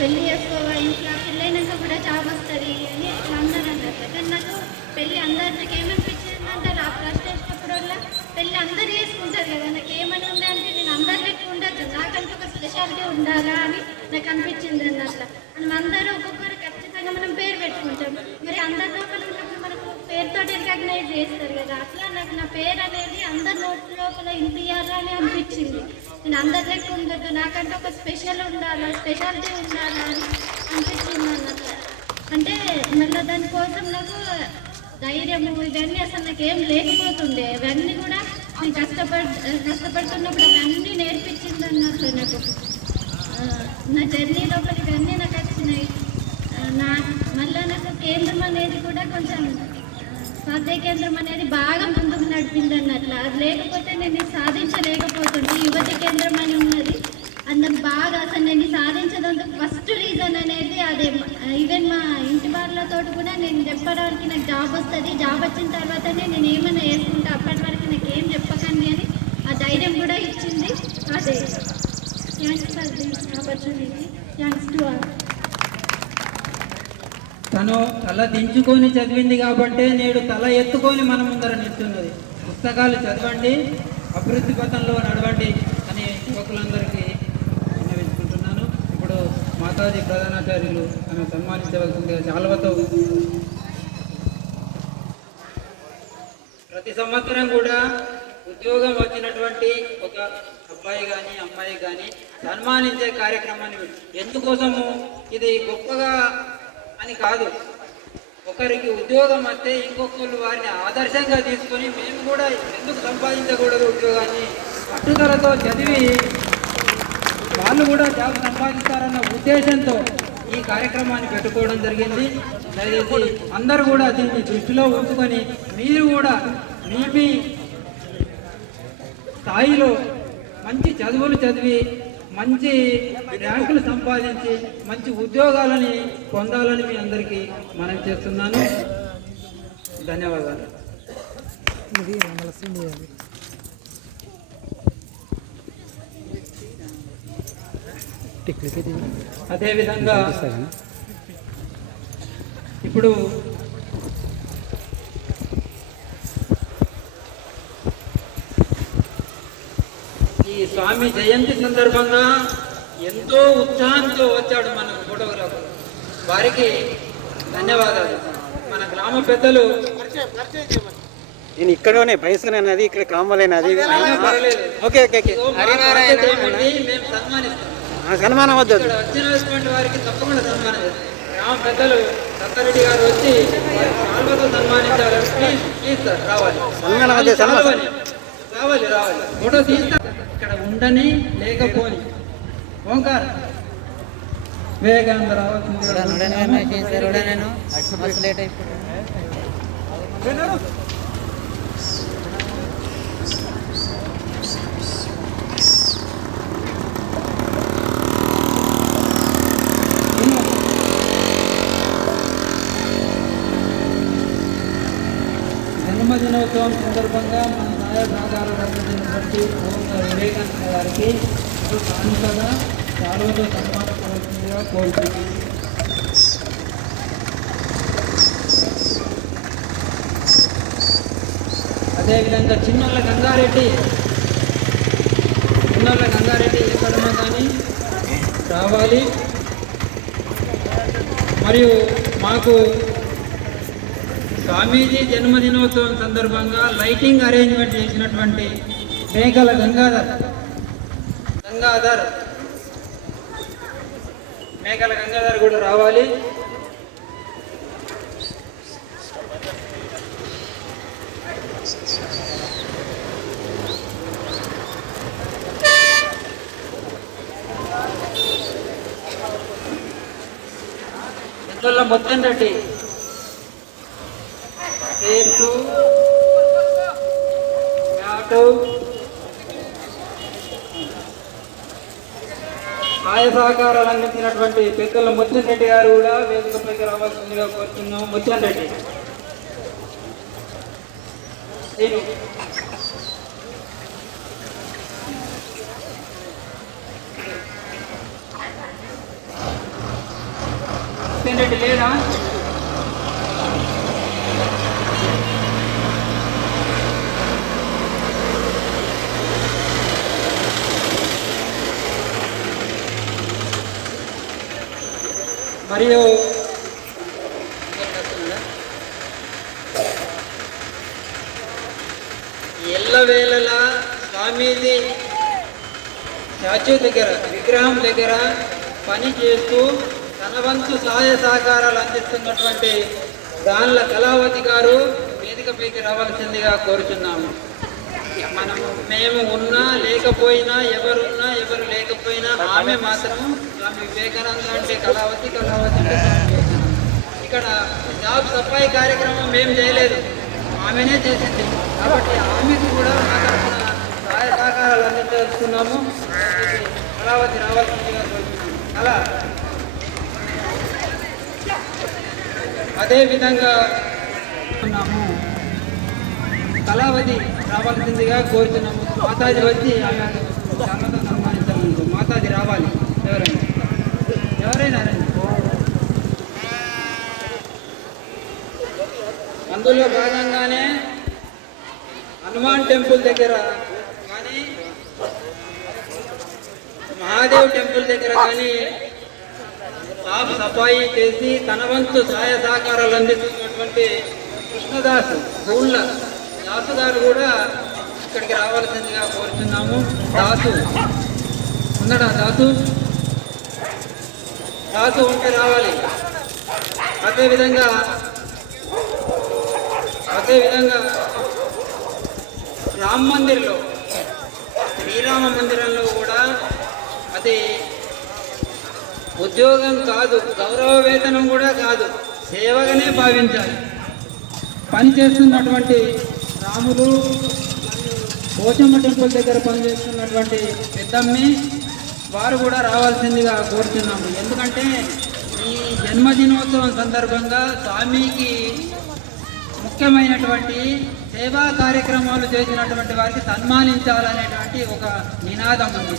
పెళ్ళి చేసుకోవాలి, ఇంట్లో పెళ్ళైనాక కూడా జాబ్ వస్తుంది అని అందరూ అన్నారు. కానీ నాకు పెళ్ళి నాకు ఏమనిపించింది అంటే, ఆ ప్రశ్నించినప్పుడు వల్ల పెళ్ళి అందరూ చేసుకుంటారు కదా, నాకు ఏమని ఉండే అంటే నేను అందరి లెక్క ఉండదు, నాకంటూ ఒక స్పెషాలిటీ ఉండాలా అని నాకు అనిపించింది అన్నట్ల. మనం అందరూ ఒక్కొక్కరు ఖచ్చితంగా మనం పేరు పెట్టుకుంటాం. మరి అందరి లోపల ఉన్నప్పుడు మనకు పేరుతో రికగ్నైజ్ చేస్తారు కదా, అట్లా నాకు నా పేరు అనేది అందరి నోటి లోపల ఇంపియాలా అని అనిపించింది. నేను అందరి లెక్క ఉండదు, నాకంటే ఒక స్పెషాలిటీ ఉండాలా అని అనిపించింది అన్నట్ల. అంటే మళ్ళీ దానికోసం నాకు ధైర్యము ఇవన్నీ అసలు నాకేం లేకపోతుండే. ఇవన్నీ కూడా నేను కష్టపడుతున్నప్పుడు అవన్నీ నేర్పించింది అన్నట్లు. నాకు నా జర్నీ లోపల ఇవన్నీ నాకు వచ్చినాయి. మళ్ళీ నాకు కేంద్రం అనేది కూడా కొంచెం స్వాధ్యాయ కేంద్రం అనేది బాగా ముందుకు నడిపింది అన్నట్లు. అది లేకపోతే నేను ఇది సాధించలేకపోతుంది. యువతి కేంద్రం అని ఉన్నది, అందుకు బాగా అసలు నేను సాధించదందుకు ఫస్ట్ రీజన్ అనేది అదే. ఈవెన్ మా ఇంటి వాళ్ళతో కూడా నేను చెప్పడానికి నాకు జాబ్ వస్తుంది, జాబ్ వచ్చిన తర్వాతనే నేను ఏమైనా వేసుకుంటా, అప్పటి వరకు నాకు ఏం చెప్పకండి అని ఆ ధైర్యం కూడా ఇచ్చింది అదే. Thanks for this opportunity. Thanks to all. తను తల దించుకొని చదివింది కాబట్టే నేడు తల ఎత్తుకొని మన ముందర నిల్చున్నది. పుస్తకాలు చదవండి, అభివృద్ధి పథంలో నడవండి అని యువకులందరికీ విన్నవించుకుంటున్నాను. ఇప్పుడు మాతాజీ ప్రధానాచార్యులు ఆమె సన్మానించవలసిందిగా శాల్వతో. ప్రతి సంవత్సరం కూడా ఉద్యోగం వచ్చినటువంటి ఒక అబ్బాయి కానీ అమ్మాయి కానీ సన్మానించే కార్యక్రమాన్ని ఎందుకోసము, ఇది గొప్పగా అని కాదు, ఒకరికి ఉద్యోగం వస్తే ఇంకొకరు వారిని ఆదర్శంగా తీసుకొని మేము కూడా ఎందుకు సంపాదించకూడదు ఉద్యోగాన్ని, పట్టుదలతో చదివి వాళ్ళు కూడా జాబ్ సంపాదిస్తారన్న ఉద్దేశంతో ఈ కార్యక్రమాన్ని పెట్టుకోవడం జరిగింది. దయచేసి అందరూ కూడా దీన్ని దృష్టిలో ఉంచుకొని మీరు కూడా మీ స్థాయిలో మంచి చదువులు చదివి మంచి ర్యాంకులు సంపాదించి మంచి ఉద్యోగాలని పొందాలని మీ అందరికీ మనం చేస్తున్నాను. ధన్యవాదాలు. అదేవిధంగా ఇప్పుడు ఈ స్వామి జయంతి సందర్భంగా ఎంతో ఉత్సాహంతో వచ్చాడు మన ఫోటోగ్రాఫర్, వారికి ధన్యవాదాలు. మన గ్రామ పెద్దలు నేను ఇక్కడనే బయసుకునేది, ఇక్కడ కామలేనది. ఓకే ఓకే ఓకే, మేము సన్మానిస్తాం. సన్మానం వద్దు, వచ్చినటువంటి వారికి తప్పకుండా సన్మానం. గ్రామ పెద్దలు దత్తారెడ్డి గారు వచ్చి కాల్వతో సన్మానించాలి. ప్లీజ్ ప్లీజ్ సార్ రావాలి, రావాలి రావాలి, ఫోటో తీస్తా. ఇక్కడ ఉండని లేకపోని ఓంకార్ వివేకానంద రావాల్సింది. జన్మదినోత్సవం సందర్భంగా మన సహాయ సహకారాలు అందించినటువంటి వివేకానంద గారికి కానుకగా చాలువతో సన్మానించవలసిందిగా కోరుతుంది. అదేవిధంగా చిన్నోళ్ళ గంగారెడ్డి ఎక్కడున్నా కానీ రావాలి. మరియు మాకు స్వామీజీ జన్మదినోత్సవం సందర్భంగా లైటింగ్ అరేంజ్మెంట్ చేసినటువంటి మేకల గంగాధర్ కూడా రావాలి. మొత్తం రెడ్డి పేర్సు సహాయ సహకారాలు అందించినటువంటి పెద్దల ముత్యం రెడ్డి గారు కూడా వేదికపైకి రావాల్సిందిగా కోరుతున్నాం. ముత్యం రెడ్డి లేరా? మరియు ఎల్లవేళలా స్వామీజీ స్టాచ్యూ దగ్గర విగ్రహం దగ్గర పని చేస్తూ తన వంతు సహాయ సహకారాలు అందిస్తున్నటువంటి దాన్ల కళావతి గారు వేదికపైకి రావాల్సిందిగా కోరుచున్నాము. మేము ఉన్నా లేకపోయినా, ఎవరున్నా ఎవరు లేకపోయినా ఆమె మాత్రం స్వామి వివేకానంద అంటే కళావతి అంటే ఇక్కడ జాబ్ సఫాయి కార్యక్రమం మేము చేయలేదు. ఆమెనే చేసింది. కాబట్టి ఆమెకు కూడా మా తరఫున సహాయ సహకారాలు అందించుకున్నాము. కళావతి రావాల్సిందిగా కోరుతున్నాము. అలా అదేవిధంగా ఉన్నాము, కళావతి రావాల్సిందిగా కోరుతున్నాము. మాతాజీ వచ్చి ఆమె చాలా సన్మానించాలి. మాతాజీ రావాలి. ఎవరైనా రండి. అందులో భాగంగానే హనుమాన్ టెంపుల్ దగ్గర కానీ మహాదేవ్ టెంపుల్ దగ్గర కానీ సాఫ్ సఫాయి చేసి తన వంతు సహాయ సహకారాలు అందిస్తున్నటువంటి కృష్ణదాస్ ఊళ్ళ దాసు గారు కూడా ఇక్కడికి రావాల్సిందిగా కోరుతున్నాము. దాసు ఉన్నాడా? దాసు ఉంటే రావాలి. అదేవిధంగా రామ్ మందిర్లో, శ్రీరామ మందిరంలో కూడా అది ఉద్యోగం కాదు, గౌరవ వేతనం కూడా కాదు, సేవగానే భావించాలి. పనిచేస్తున్నటువంటి రాములు పోచమ్మ టెంపుల్ దగ్గర పనిచేస్తున్నటువంటి పెద్దమ్మి వారు కూడా రావాల్సిందిగా కోరుతున్నాము. ఎందుకంటే ఈ జన్మదినోత్సవం సందర్భంగా స్వామికి ముఖ్యమైనటువంటి సేవా కార్యక్రమాలు చేసినటువంటి వారికి సన్మానించాలనేటువంటి ఒక నినాదం ఉంది.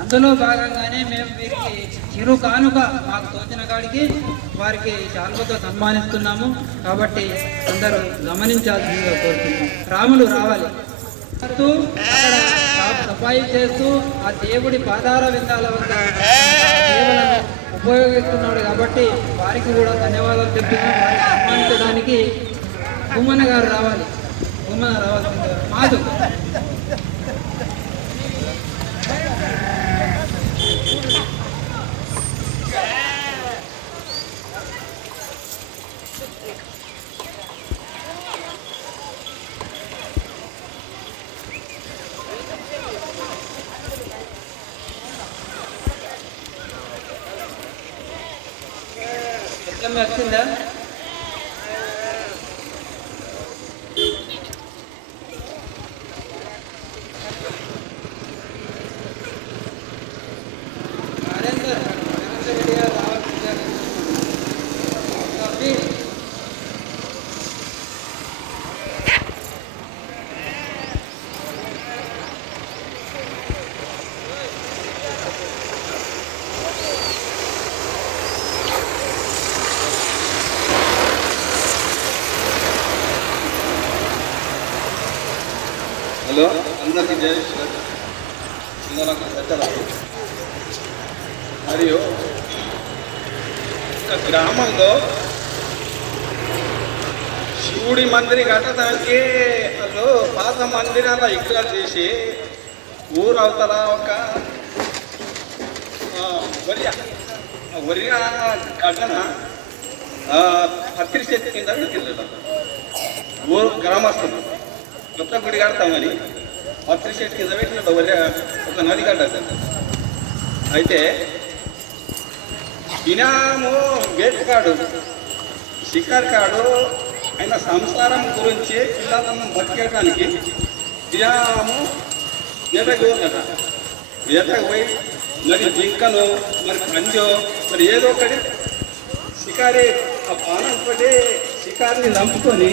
అందులో భాగంగానే మేము వీరికి చిరు కానుక మాకు తోచిన కాడికి వారికి శాల్వతో సన్మానిస్తున్నాము. కాబట్టి అందరూ గమనించాల్సిందిగా కోరుతున్నాము. రాములు రావాలి. అక్కడ సఫాయి చేస్తూ ఆ దేవుడి పాదాల విందాల వద్ద సేవలను ఉపయోగిస్తున్నాడు. కాబట్టి వారికి కూడా ధన్యవాదాలు చెప్తున్నాం. వారిని సన్మానించడానికి గుమ్మన్న గారు రావాలి. గుమ్మన్న రావాల్సిందిగా మాధు. వచ్చిందా? హలో, అందరికీ జై శ్రీరామ్. అందరూ పెద్దలు. మరియు ఒక గ్రామంలో శివుడి మందిరి కట్టడానికి వాళ్ళు పాత మందిరాల విగ్రహాలు చేసి ఊరు అవతల ఒక ఒరియా కట్టన పత్రి చెట్టు కింద పెట్టిందట. ఊరు గ్రామస్తులు కొత్త గుడి కడతామని పత్రి చెట్టు కింద పెట్టినట్టు ఒక నది కట్టారు. అయితే ఇనాము వేటకాడు, షికారుకాడు ఆయన సంసారం గురించి పిల్లలను బతికేయడానికి ఇనాము వేటకు పోతుందట. వేటకు పోయి మరి జింకను, మరి పంజో, మరి ఏదో ఒకటి షికారి ఆ పానంతో షికారిని నంపుకొని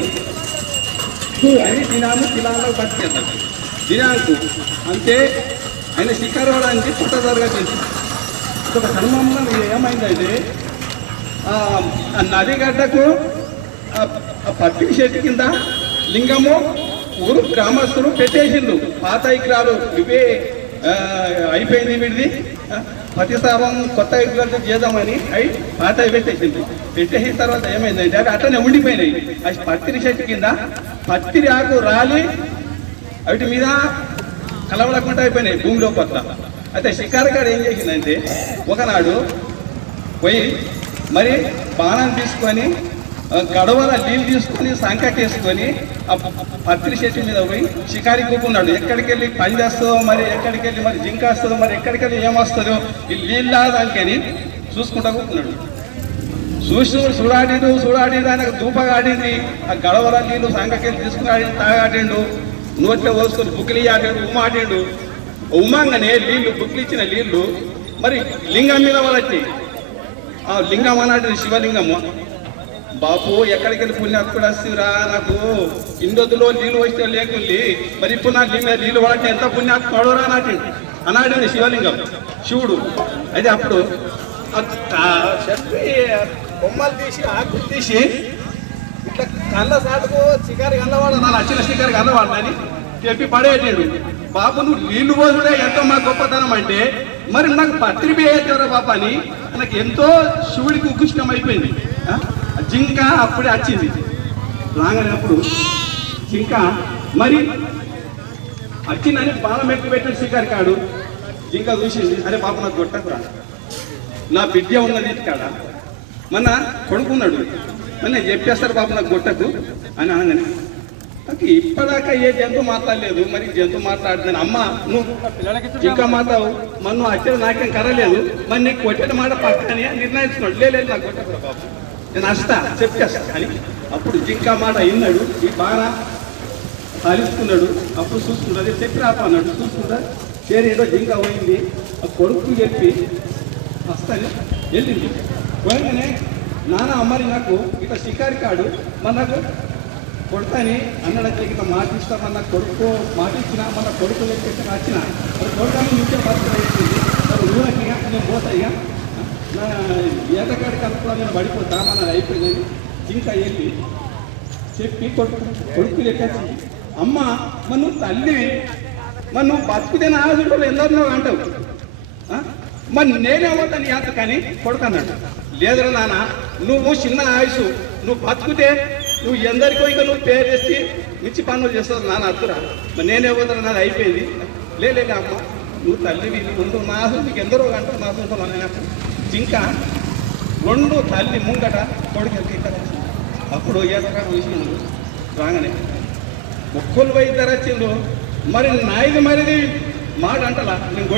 అని దినాము కిలాలో బతికేస్తాడు. దినాకు అంటే ఆయన షికారు అవడానికి పుట్టదారుగా చేసింది. ఒక హనుమాన్ ఏమైందంటే ఆ నది గడ్డకు పత్తి చెట్టు కింద లింగము ఊరు గ్రామస్తులు పెట్టేసిండు. పాత విగ్రహాలు ఇవే అయిపోయింది వీడిది, ప్రతిసారం కొత్త విగ్రహాలు చేద్దామని అవి పాత పెట్టేసింది. పెట్టేసిన తర్వాత ఏమైందంటే అవి అట్లనే ఉండిపోయినాయి. అది పత్తి చెట్టు కింద పత్తి ఆకు రాలి వాటి మీద కలవలకుండా అయిపోయినాయి భూమిలో కొత్త. అయితే షికారుగాడు ఏం చేసిందంటే ఒకనాడు పోయి మరి బాణం తీసుకొని గడవల నీళ్ళు తీసుకొని సంకటేసుకొని ఆ పత్రి చెట్టు మీద పోయి షికారి కూకున్నాడు. ఎక్కడికి వెళ్ళి పని చేస్తుందో, మరి ఎక్కడికి వెళ్ళి మరి జింక వస్తుందో, మరి ఎక్కడికి వెళ్ళి ఏమొస్తుందో ఈ నీళ్ళ దానికని చూసుకుంటా కూకున్నాడు. చూడాడిండు ఆయనకు దూపగాడింది. ఆ గడవల నీళ్ళు సంఘకెళ్ళి తీసుకుని ఆడిండు, తాగాడిండు, నోట్లో పోసుకొని బుక్కిలి ఆడాడు, ఉమాడిండు. ఉమాంగనే నీళ్లు బుక్కిలు ఇచ్చిన నీళ్లు మరి లింగం మీద వాళ్ళకి ఆ లింగం అన్నాడు శివలింగము. బాపు ఎక్కడికి వెళ్ళి పుణ్యాత్ముడు వస్తురా, నాకు ఇందొద్దులో నీళ్ళు వస్తే లేకుంది, మరి ఇప్పుడు నాకు నీళ్ళు పడటే ఎంత పుణ్యాత్ముడురా నాకు అన్నాడు శివలింగం శివుడు. అయితే అప్పుడు చెప్పి బొమ్మలు తీసి ఆకులు తీసి ఇట్లా కళ్ళ సాటుకు షికారు కన్నవాడు, నా నచ్చిన షికారు కన్నవాడు చెప్పి పడేటాడు. బాబు నువ్వు నీళ్లు పోసుడే ఎంతో మా గొప్పతనం అంటే మరి నాకు పత్రి వేయరా బాబా అని నాకు ఎంతో శివుడికి ఉకృష్టం అయిపోయింది. జింక అప్పుడే వచ్చింది రాగానేప్పుడు జింక మరి వచ్చిందని బాణం ఎక్కువ పెట్టిన షికారు కాడు. జింక చూసింది, అరే బాబు నాకు కొట్టకురా, నా బిడ్డ ఉన్నది కాడ, మన కొడుకున్నాడు, మన చెప్పేస్తారు బాబు నాకు కొట్టకు అని అనగానే నాకు ఇప్పటిదాకా ఏ జంతు మాట్లాడలేదు, మరి జంతు మాట్లాడుతాను. అమ్మ నువ్వు జింక మాట్లావు, మరి నువ్వు వచ్చేది నాకేం కరలేదు, మరి నీకు కొట్టిన మాట పక్కని నిర్ణయించుకున్నాడు. లేదు నాకు కొట్టకురా బాబు, నేను వస్తా చెప్పేస్తా అని. అప్పుడు జింక మాట విన్నాడు, ఈ బాగా సాలిస్తున్నాడు. అప్పుడు చూసుకుంటాడు, చెప్పి రాపా అన్నాడు. చూసుకుంటా ఏదో జింక పోయింది, ఆ కొడుకు చెప్పి వస్తాను వెళ్ళింది. పోయిగానే నాన్న మరి నాకు ఇట్లా షికారి కాడు, మరి నాకు కొడతాని అన్నాడు. ఇట్లా మాటిస్తా, మన కొడుకు మాటిచ్చిన మన కొడుకు చెప్పి వచ్చిన మరి కొడుకు నిత్య బతుకు వేసింది. మరి ఊరికి నేను పోతా ఇక నా ఏటకాడి కలుపులో నేను పడిపోతా, మన అయిపోయిందని జింక వెళ్ళి చెప్పి కొడుకు చెప్పేసి, అమ్మ మరి నువ్వు తల్లి, మరి నువ్వు బతుకుతే నా ఆదుడు ఎందరినో అంటావు, మరి నేనే పోతాను యాత కానీ కొడుకు అన్నాడు. లేదురా నాన్న, నువ్వు చిన్న ఆయుసు, నువ్వు బతుకుతే నువ్వు ఎందరికో ఇక నువ్వు పేరు చేసి మించి పనులు చేస్తావు నాన్న అద్దురా, మరి నేనే పోతాను నాది అయిపోయింది. లేదు అమ్మ నువ్వు తల్లివి, ముందు నా అసలు నీకు ఎందరో అంటావు నా సొంతం అన్నప్పుడు జింక రెండు తల్లి ముంగట కొడుకు ఇక్కడ. అప్పుడు ఏదైనా చూసినాడు రాగానే ఒక్కరు వైద్యరు వచ్చిండు, మరి నాయకు మరిది మాట అంటలా నేను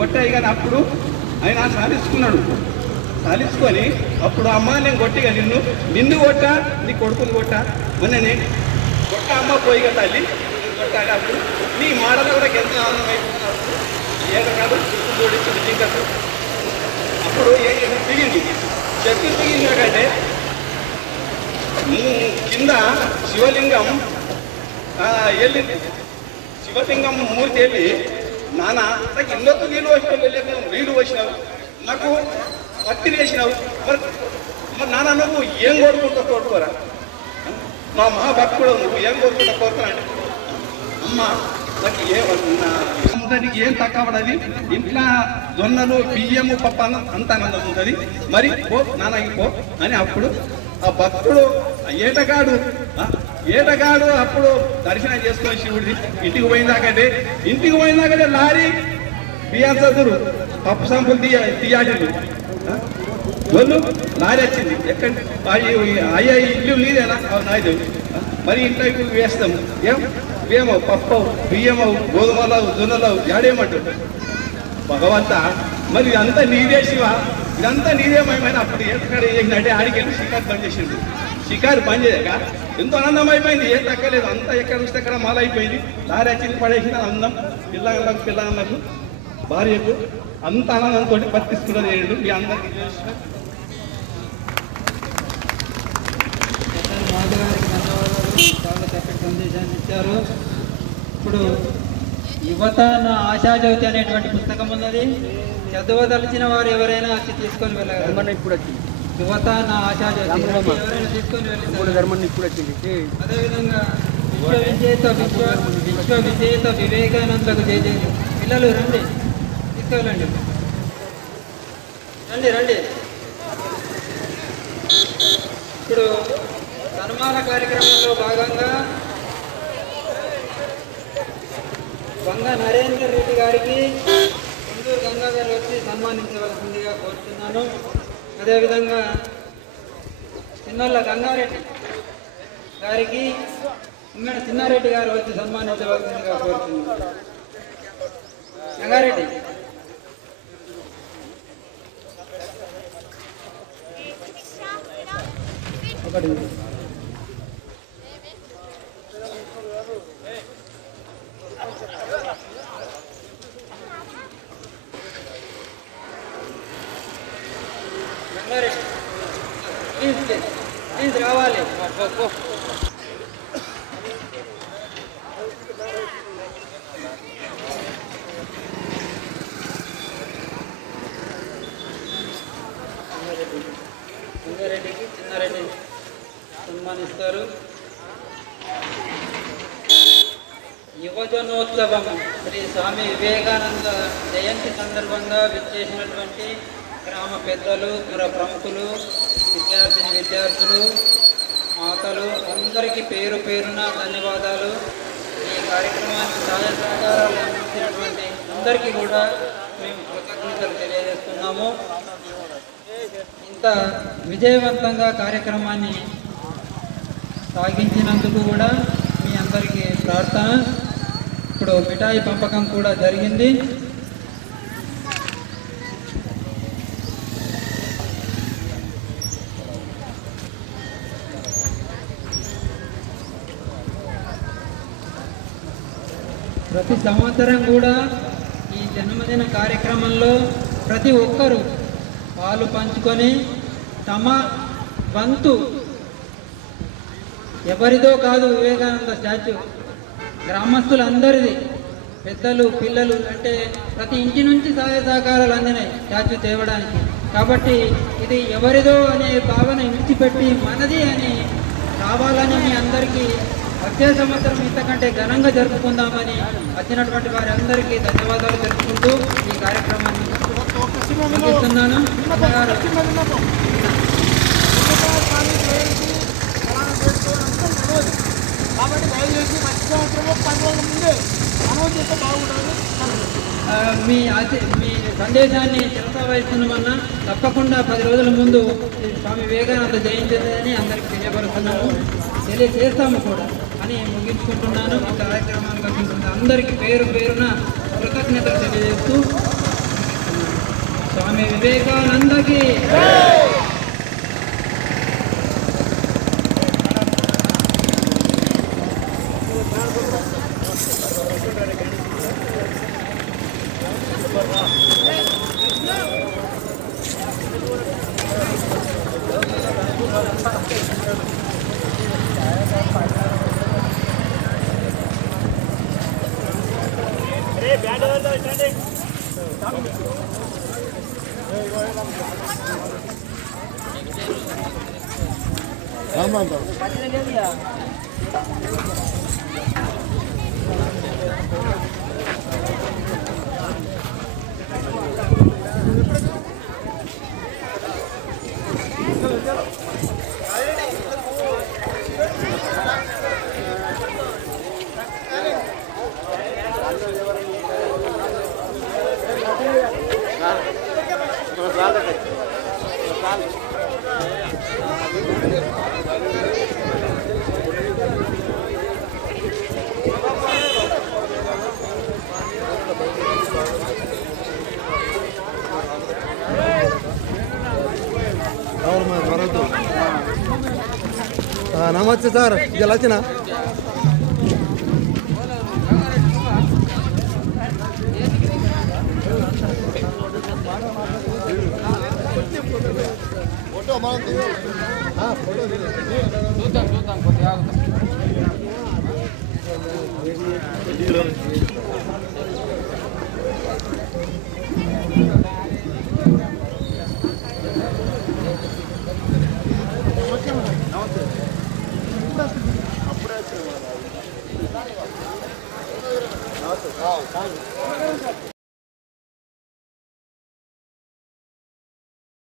కొట్టాయి. కానీ అప్పుడు ఆయన సాధించుకున్నాడు. సాధించుకొని అప్పుడు అమ్మ నేను కొట్టిగా నిన్ను కొట్టా, నీ కొడుకుని కొట్టా, మొన్ననే కొట్ట అమ్మ పోయిగా తల్లి కొట్టాలి. అప్పుడు నీ మాటలు కూడా ఎంత ఆనందమైపోతున్నారు. ఏదో కాదు జోడించింది జింకకు. అప్పుడు ఏం చేసి దిగింది, చెట్టు దిగిందాకంటే కింద శివలింగం వెళ్ళింది. శివలింగం మూర్తి వెళ్ళి, నాన్న నాకు ఇన్నొత్తు నీళ్ళు వచ్చినావు, వెళ్ళాక నీళ్ళు వచ్చినావు, నాకు పత్తిని వేసినావు, మరి నాన్న నువ్వు ఏం కోరుకుంటావు కోరుకోరా, నా మహాభక్తుడు నువ్వు ఏం కోరుకుంటా కోరుకున్నా అంటే అమ్మ నాకు నీకు ఏం తక్కువ పడది, ఇంట్లో జొన్నలు బియ్యము పప్పు అంత ఆనందం ఉంటుంది, మరి పో నాన్నకి పో అని. అప్పుడు ఆ భక్తుడు ఏటగాడు అప్పుడు దర్శనం చేసుకొని శివుడిది ఇంటికి పోయిందాకంటే లారీ బియ్యం చదురు పప్పు సంపులు తీయాడు వాళ్ళు లారీ వచ్చింది. ఎక్కడ అయ్యా ఇల్లు నీదేనా నాది, మరి ఇంట్లో వేస్తాము ఏమో పప్పు బియ్యమవు గోధుమలవు జొన్నలవు ఏడేమంటు భగవంత, మరి ఇదంతా నీదే శివ, ఇదంతా నీదేమైనా. అప్పుడు ఎక్కడ చేసినట్టే ఆడికి వెళ్ళి షికారు బంద్ చేసిండు. షికారు బంద్ చేయక ఎంతో ఆనందం అయిపోయింది, ఏం తగ్గలేదు. అంతా ఎక్కడ చూస్తే అక్కడ మాల అయిపోయింది. లారీ వచ్చింది పడేసిన అందం, పిల్లలకు భార్యకు అంత ఆనందంతో బతికిస్తున్నది ఏంటంటే మీ అందరికీ చాలా చక్కటి సందేశాన్ని ఇచ్చారు. ఇప్పుడు యువత నా ఆశాజ్యోతి అనేటువంటి పుస్తకం ఉన్నది, చదవదలిచిన వారు ఎవరైనా వచ్చి తీసుకొని వెళ్ళగలరు. ఇప్పుడు వచ్చింది యువత నా ఆశాజ్యోతి, ఎవరైనా తీసుకొని వెళ్ళి. అదేవిధంగా విశ్వ విజేత వివేకానందకు జయజయలు. పిల్లలు రండి, తీసుకెళ్ళండి, రండి. ఇప్పుడు సన్మాన కార్యక్రమంలో భాగంగా వంగ నరేందర్ రెడ్డి గారికి కుందూరు గంగాధర్ వచ్చి సన్మానించవలసిందిగా కోరుతున్నాను. అదేవిధంగా చిన్నోళ్ళ గంగారెడ్డి గారికి ఇంకా చిన్నారెడ్డి గారు వచ్చి సన్మానించవలసిందిగా కోరుతున్నాను. గంగారెడ్డి ఒకటి ప్లీజ్ రావాలి. రంగారెడ్డికి చిన్నారెడ్డి సన్మానిస్తారు. యువజనోత్సవం శ్రీ స్వామి వివేకానంద జయంతి సందర్భంగా విచ్చేసినటువంటి గ్రామ పెద్దలు, పుర ప్రముఖులు, విద్యార్థులు, మాతలు అందరికీ పేరు పేరున ధన్యవాదాలు. ఈ కార్యక్రమానికి సహాయ సహకారాలు అందించినటువంటి అందరికీ కూడా మేము కృతజ్ఞతలు తెలియజేస్తున్నాము. ఇంత విజయవంతంగా కార్యక్రమాన్ని సాగించినందుకు కూడా మీ అందరికీ ప్రార్థన. ఇప్పుడు మిఠాయి పంపకం కూడా జరిగింది. ప్రతి సంవత్సరం కూడా ఈ జన్మదిన కార్యక్రమంలో ప్రతి ఒక్కరూ పాలు పంచుకొని తమ వంతు, ఎవరిదో కాదు వివేకానంద స్టాచ్యూ, గ్రామస్తులందరిది, పెద్దలు పిల్లలు అంటే ప్రతి ఇంటి నుంచి సహాయ సహకారాలు అందినాయి స్టాచ్యూ తేవడానికి. కాబట్టి ఇది ఎవరిదో అనే భావన విడిచిపెట్టి మనది అని కావాలని మీ అందరికీ వచ్చే సంవత్సరం ఇంతకంటే ఘనంగా జరుపుకుందామని వచ్చినటువంటి వారి అందరికీ ధన్యవాదాలు తెలుపుకుంటూ ఈ కార్యక్రమాన్ని ముగిస్తున్నాను. కాబట్టి దయచేసి వచ్చే సంవత్సరంలో 10 రోజుల ముందే అనౌన్స్ చేస్తే బాగుంటుంది. మీ సందేశాన్ని చిరసావహిస్తున్నామన్నా తప్పకుండా 10 రోజుల ముందు స్వామి వివేకానంద జయంతి అని అందరికీ తెలియపరుస్తున్నాము, తెలియజేస్తాము కూడా అని ముగించుకుంటున్నాను. ఈ కార్యక్రమానికి వచ్చిన అందరికీ పేరు పేరున కృతజ్ఞతలు తెలియజేస్తూ స్వామి వివేకానందకి నమస్తే సార్, ఇలా వచ్చిన